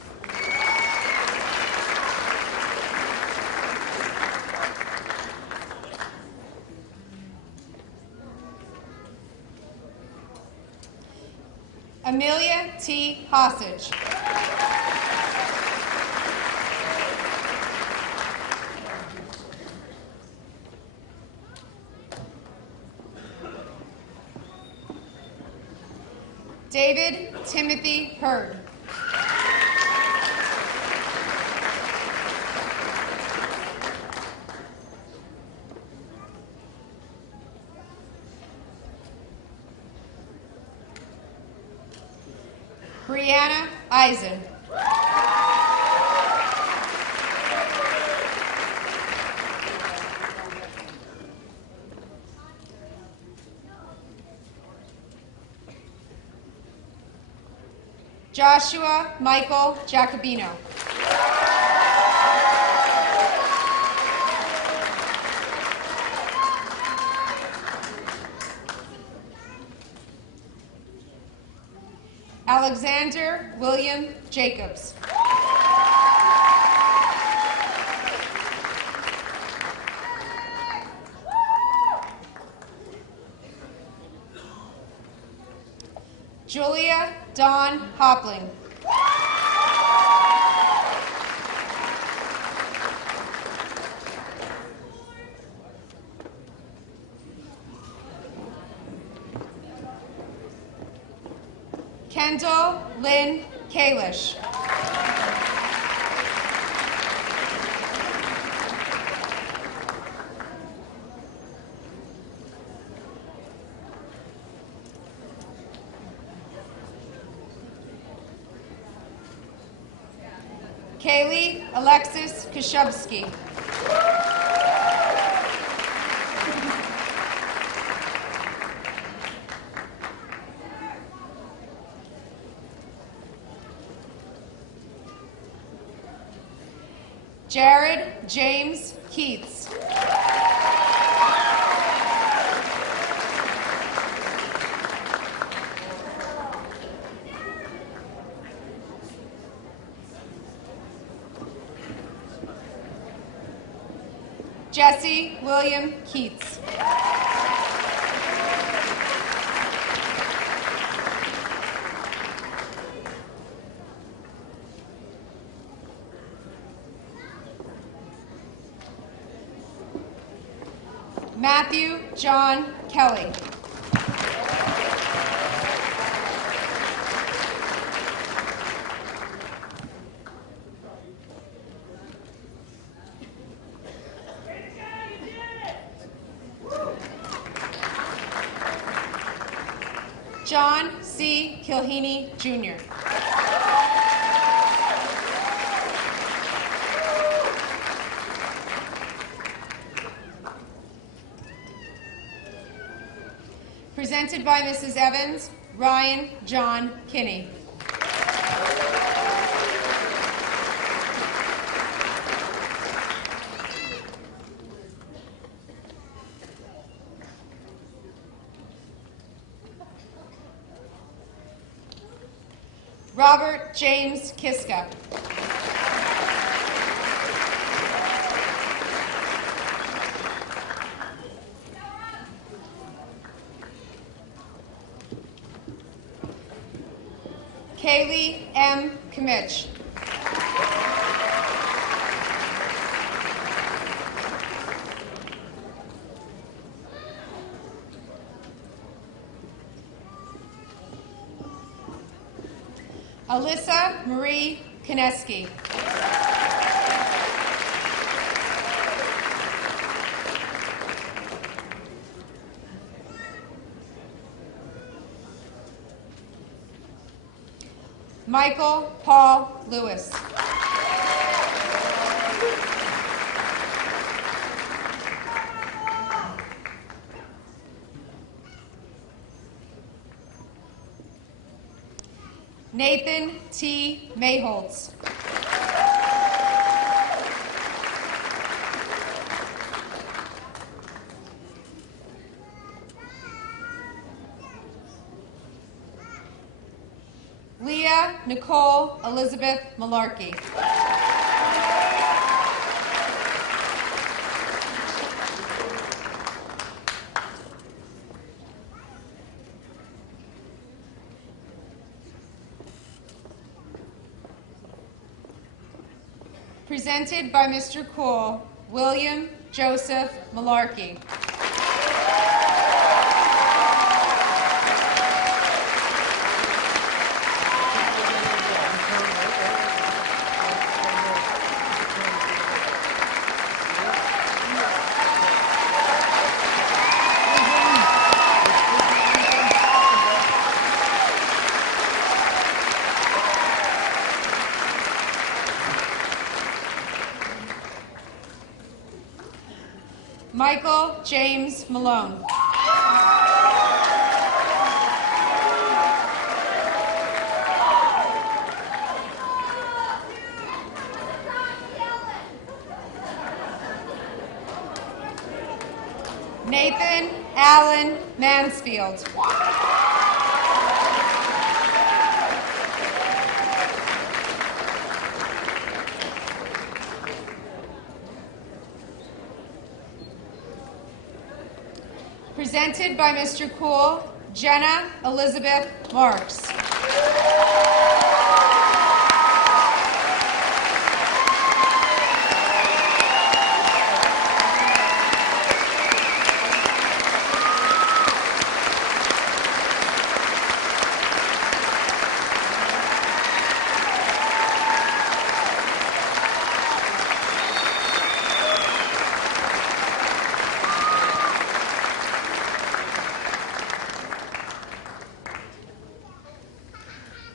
Amelia T. Hossage. David Timothy Hurd. Brianna Eisen. Joshua Michael Jacobino. Alexander William Jacobs. Julia Dawn Hopling. Kendall Lynn Kalish. Kaylee Alexis Kashubsky. Jared James Keats. Jesse William Keats. Matthew John Kelly. John C. Kilheeney, Jr. Presented by Mrs. Evans, Ryan John Kinney. Robert James Kiska. Kaylee M. Kimmich. Alyssa Marie Kineski. Michael Paul Lewis. Nathan T. Mayholtz. Leah Nicole Elizabeth Malarkey. Presented by Mr. Cool, William Joseph Malarkey. Michael James Malone. Nathan Allen Mansfield. Presented by Mr. Cool, Jenna Elizabeth Marks.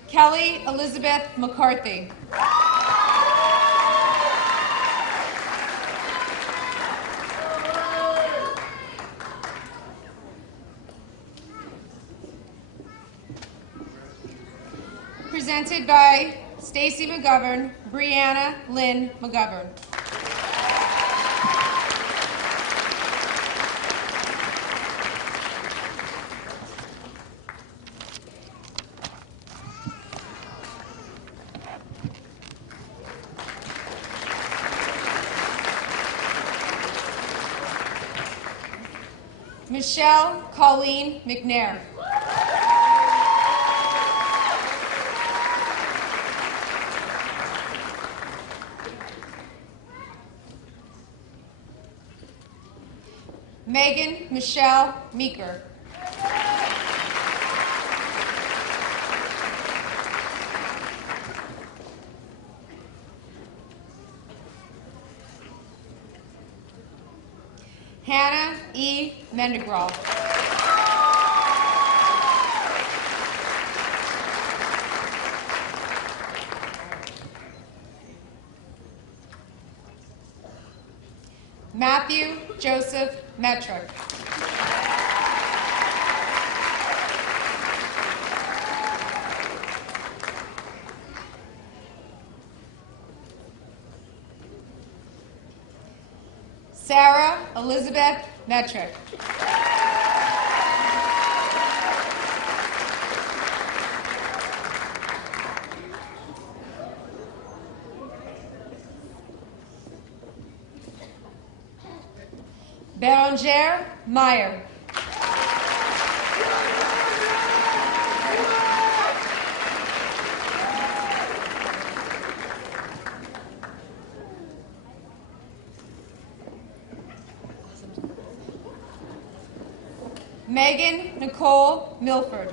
Kelly Elizabeth McCarthy. presented by Stacy McGovern, Brianna Lynn McGovern. Michelle Colleen McNair. Megan Michelle Meeker. Hannah E. Mendegraw. Matthew Joseph Metrick. Sarah Elizabeth Metrick. Beranger Meyer. Megan Nicole Milford.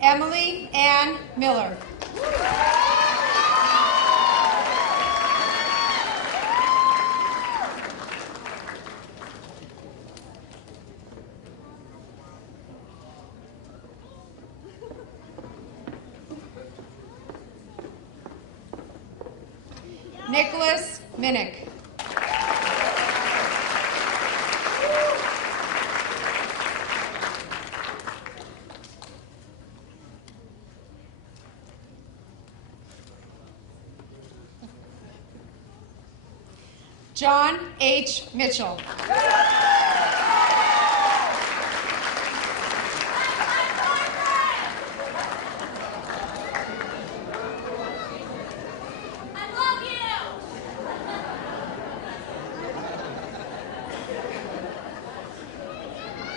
Emily Ann Miller. Nicholas Minnick. John H. Mitchell.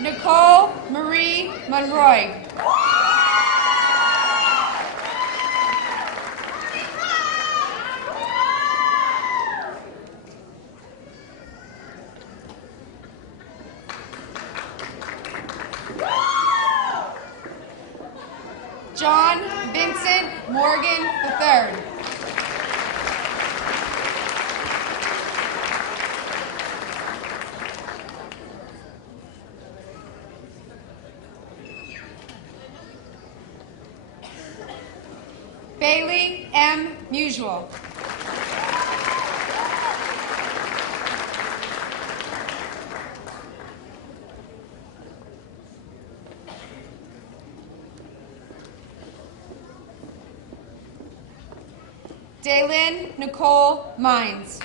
Nicole Marie Monroy. John Vincent Morgan III. Bailey M. Musial. Daylin Nicole Mines.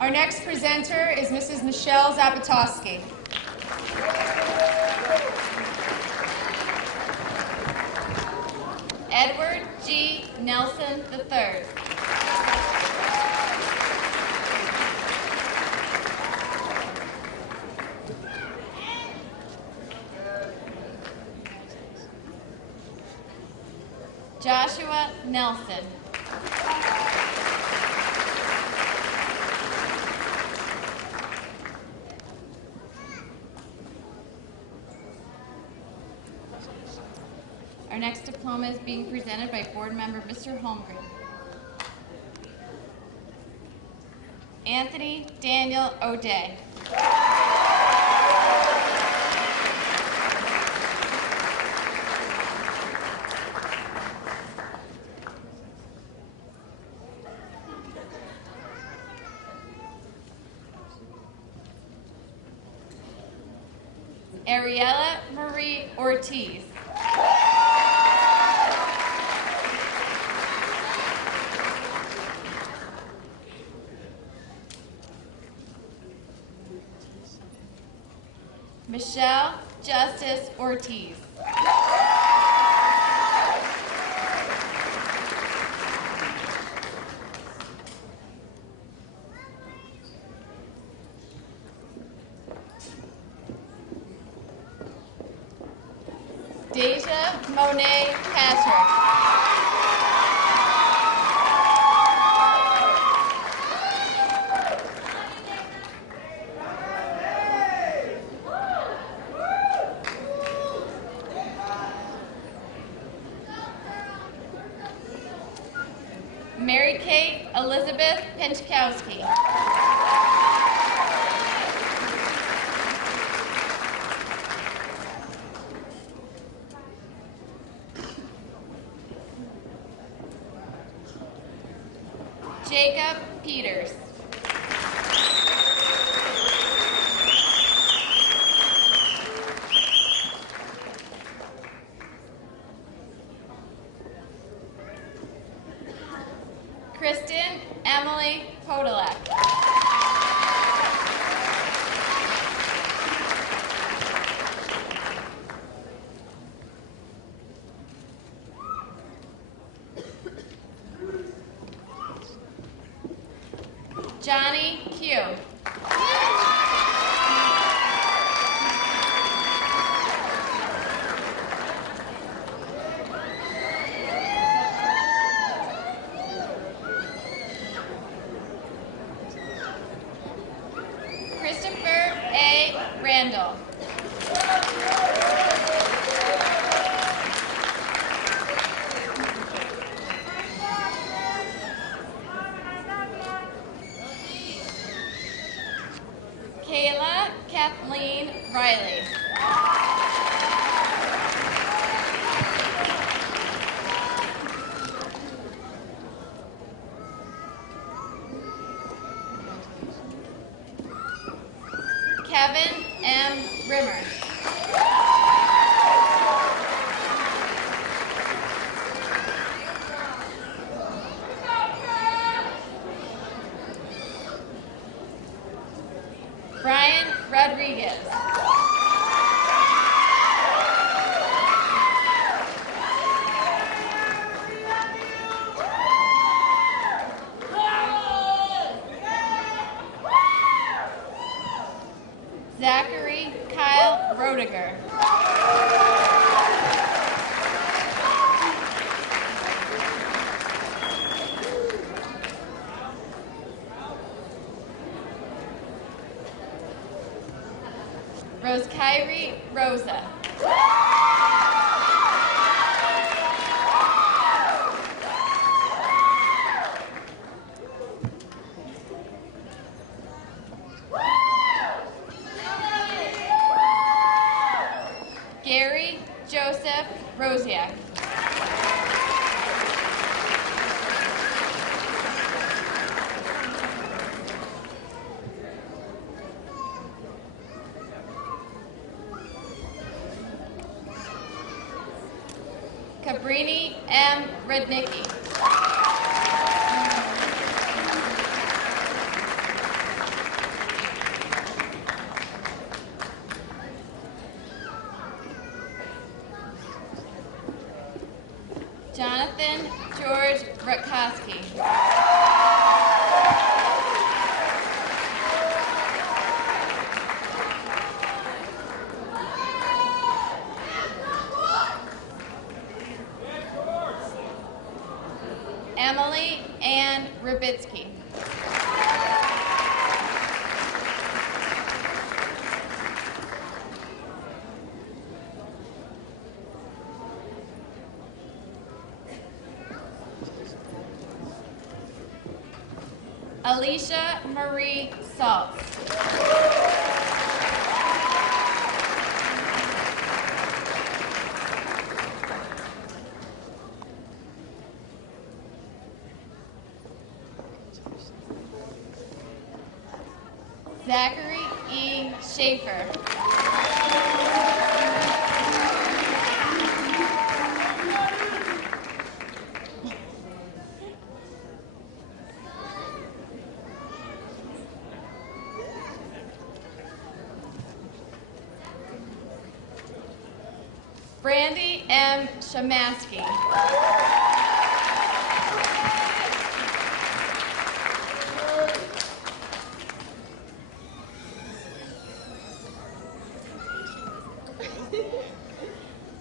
Our next presenter is Mrs. Michelle Zapatowski. Edward G. Nelson III. Joshua Nelson. Our next diploma is being presented by board member Mr. Holmgren. Anthony Daniel O'Day. Ariella Marie Ortiz. Michelle Justice Ortiz. Deja Monet Patrick. Mary Kate Elizabeth Pinchkowski. Jacob Peters. Kristen Emily Podolak. Johnny Q. Christopher A. Randall. Kayla Kathleen Riley. Kevin M. Rimmer. Brian Rodriguez. Zachary Kyle Rodiger. Rose Kyrie Rosa. Gary Joseph Rosiak. Cabrini M. Rudnicki. Jonathan George Rutkowski. Emily Ann Rubitsky. Alicia Marie Saltz. Zachary E. Schaefer. Brandy M. Shamansky.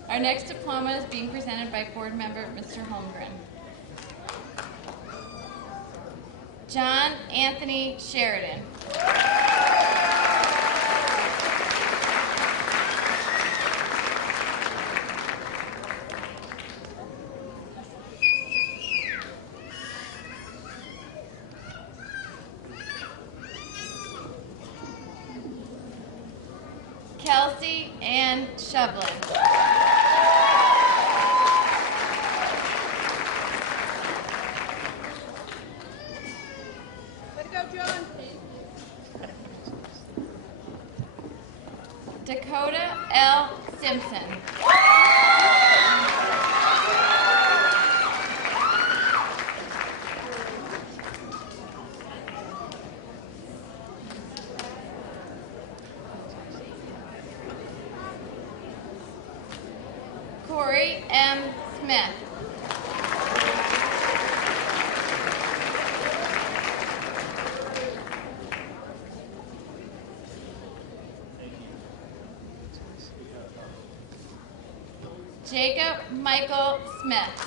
Our next diploma is being presented by board member Mr. Holmgren. John Anthony Sheridan. Kelsey Ann Shovlin. Way to go, John. Dakota L. Simpson. Corey M. Smith. Jacob Michael Smith.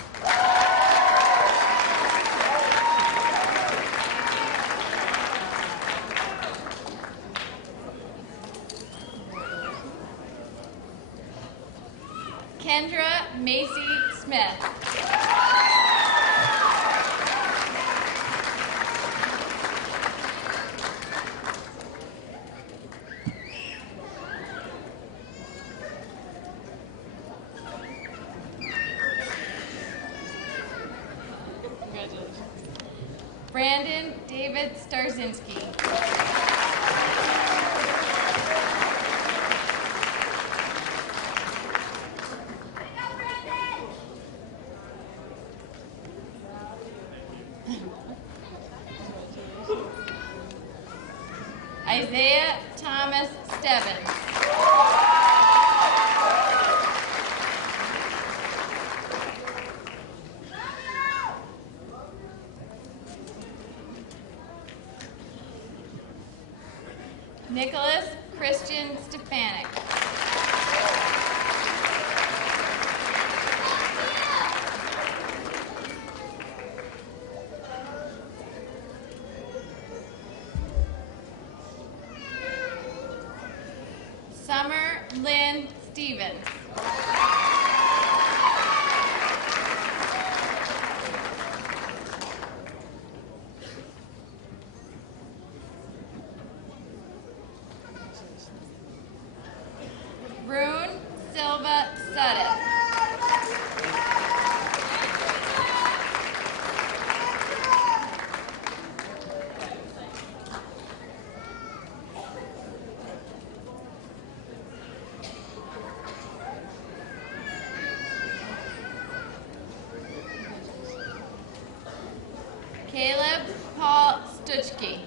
Kendra Macy Smith. Brandon David Starzinski. Isaiah Thomas Stebbins. Nicholas Christian Stefanik. Summer Lynn Stevens. Rune Silva Sutton. Caleb Paul Stuchke.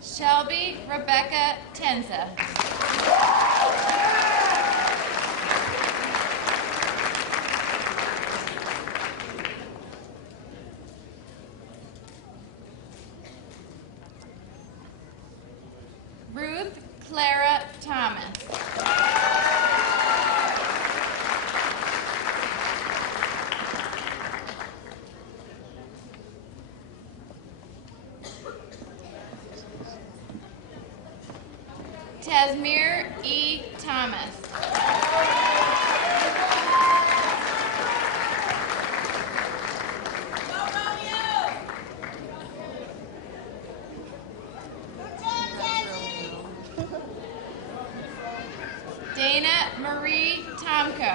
Shelby Rebecca Tenza. Ruth Clara Thomas. Tasmir E. Thomas. Dana Marie Tomko.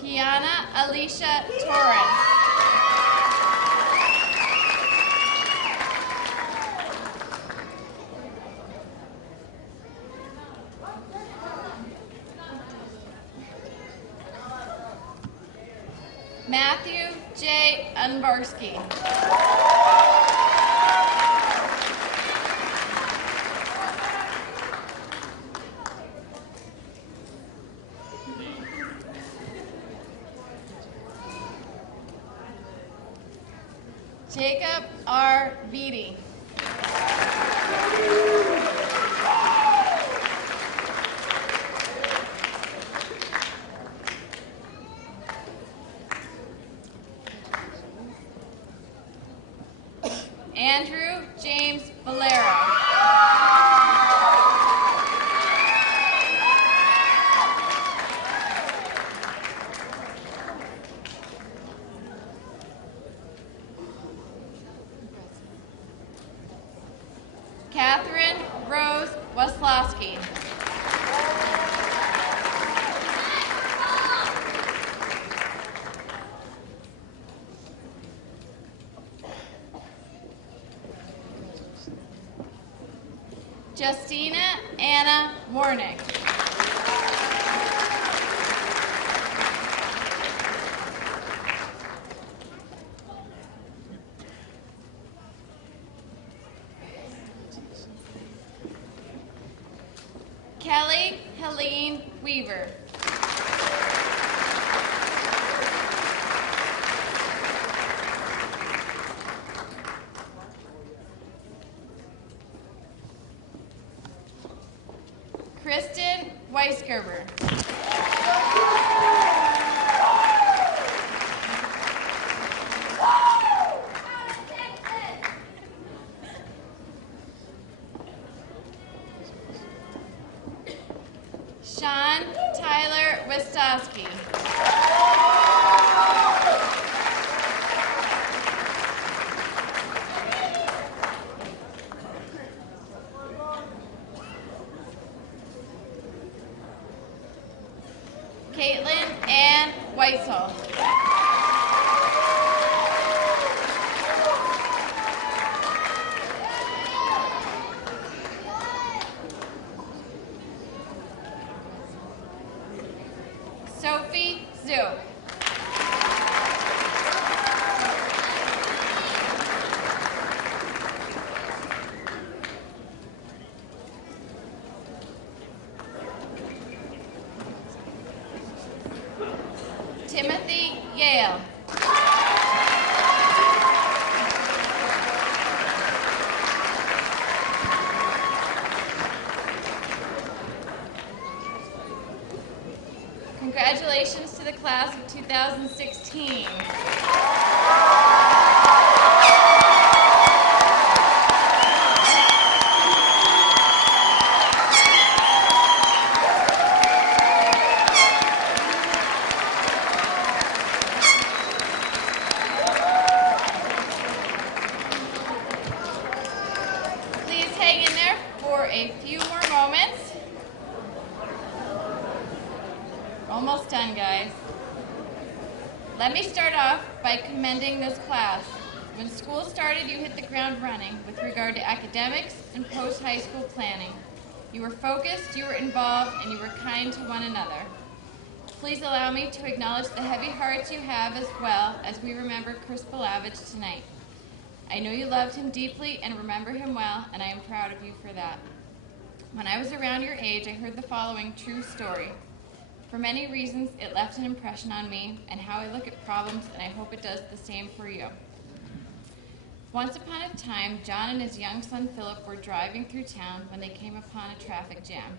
Kiana Alicia Torres. Matthew J. Unbarsky. Jacob R. Beatty. Andrew James Valero. Catherine Rose Waslowski. Justina Anna Warnick. Kelly Helene Weaver. Kristen Weisgerber. Sean Tyler Wistowski. Caitlin Ann Weitzel. Sophie Zhu. Timothy Yale. Congratulations to the class of 2016. Please hang in there for a few more moments. Almost done, guys. Let me start off by commending this class. When school started, you hit the ground running with regard to academics and post-high school planning. You were focused, you were involved, and you were kind to one another. Please allow me to acknowledge the heavy hearts you have as well as we remember Chris Balavich tonight. I know you loved him deeply and remember him well, and I am proud of you for that. When I was around your age, I heard the following true story. For many reasons, it left an impression on me and how I look at problems, and I hope it does the same for you. Once upon a time, John and his young son Philip were driving through town when they came upon a traffic jam.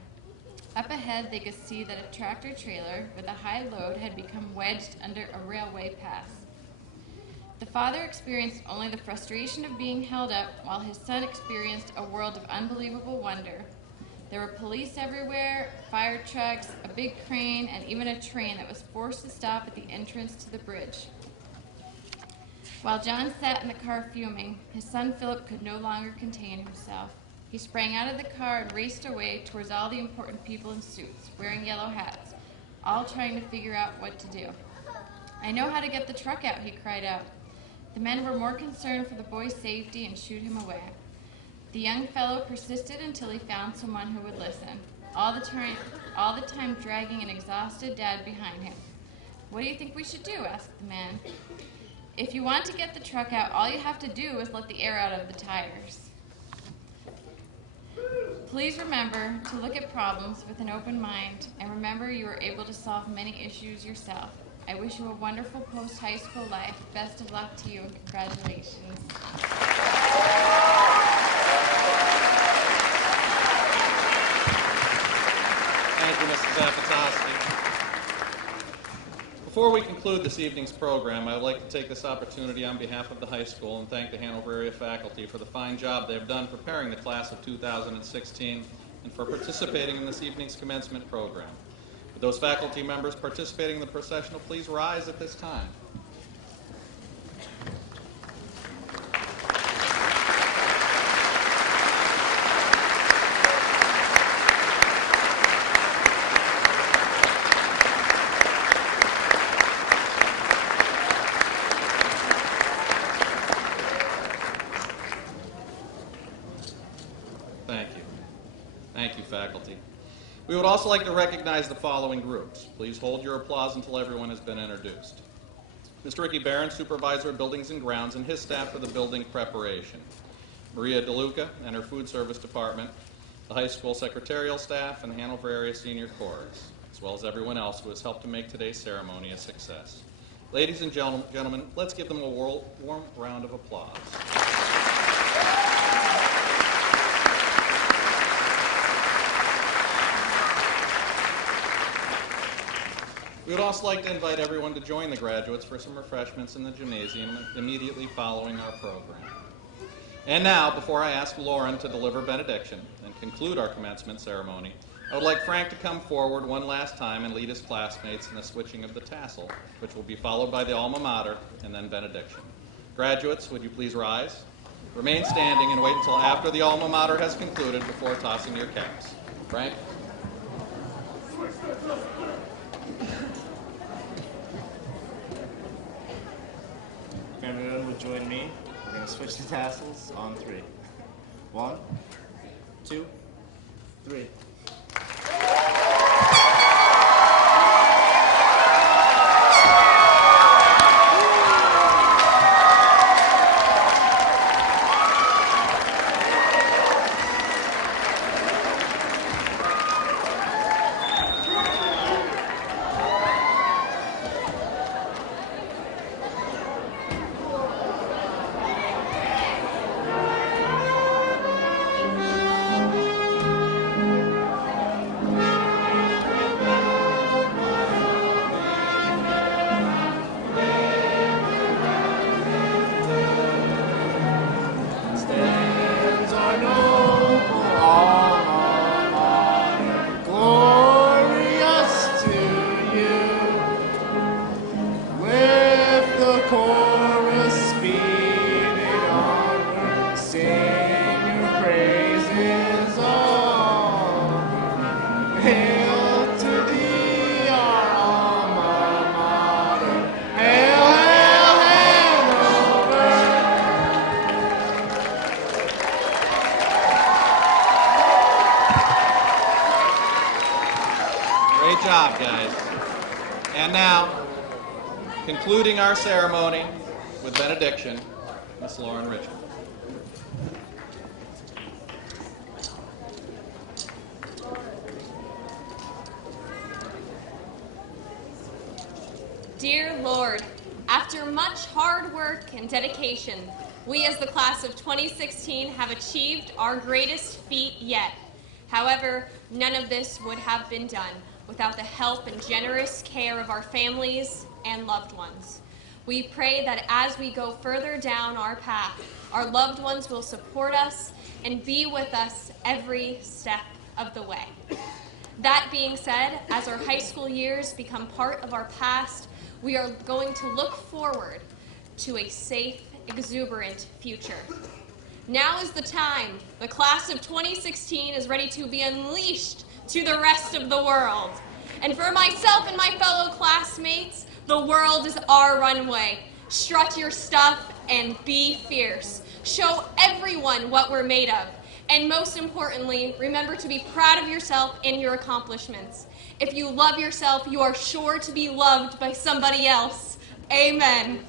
Up ahead, they could see that a tractor trailer with a high load had become wedged under a railway pass. The father experienced only the frustration of being held up, while his son experienced a world of unbelievable wonder. There were police everywhere, fire trucks, a big crane, and even a train that was forced to stop at the entrance to the bridge. While John sat in the car fuming, his son Philip could no longer contain himself. He sprang out of the car and raced away towards all the important people in suits, wearing yellow hats, all trying to figure out what to do. "I know how to get the truck out," he cried out. The men were more concerned for the boy's safety and shooed him away. The young fellow persisted until he found someone who would listen, all the time dragging an exhausted dad behind him. "What do you think we should do?" asked the man. "If you want to get the truck out, all you have to do is let the air out of the tires." Please remember to look at problems with an open mind, and remember you are able to solve many issues yourself. I wish you a wonderful post-high school life. Best of luck to you, and congratulations. Thank you, Mrs. Zapatowski. Before we conclude this evening's program, I would like to take this opportunity on behalf of the high school and thank the Hanover area faculty for the fine job they have done preparing the class of 2016 and for participating in this evening's commencement program. Would those faculty members participating in the processional please rise at this time? Faculty. We would also like to recognize the following groups. Please hold your applause until everyone has been introduced. Mr. Ricky Barron, Supervisor of Buildings and Grounds, and his staff for the building preparation. Maria DeLuca and her Food Service Department, the high school secretarial staff, and the Hanover Area Senior Chorus, as well as everyone else who has helped to make today's ceremony a success. Ladies and gentlemen, let's give them a warm round of applause. We would also like to invite everyone to join the graduates for some refreshments in the gymnasium immediately following our program. And now, before I ask Lauren to deliver benediction and conclude our commencement ceremony, I would like Frank to come forward one last time and lead his classmates in the switching of the tassel, which will be followed by the alma mater and then benediction. Graduates, would you please rise? Remain standing and wait until after the alma mater has concluded before tossing your caps. Frank? If everyone would join me, we're going to switch the tassels on 3. 1, 2, 3. Concluding our ceremony with benediction, Miss Lauren Richard. Dear Lord, after much hard work and dedication, we as the class of 2016 have achieved our greatest feat yet. However, None of this would have been done without the help and generous care of our families and loved ones. We pray that as we go further down our path, our loved ones will support us and be with us every step of the way. That being said, as our high school years become part of our past, we are going to look forward to a safe, exuberant future. Now is the time. The class of 2016 is ready to be unleashed to the rest of the world. And for myself and my fellow classmates, the world is our runway. Strut your stuff and be fierce. Show everyone what we're made of. And most importantly, remember to be proud of yourself and your accomplishments. If you love yourself, you are sure to be loved by somebody else. Amen.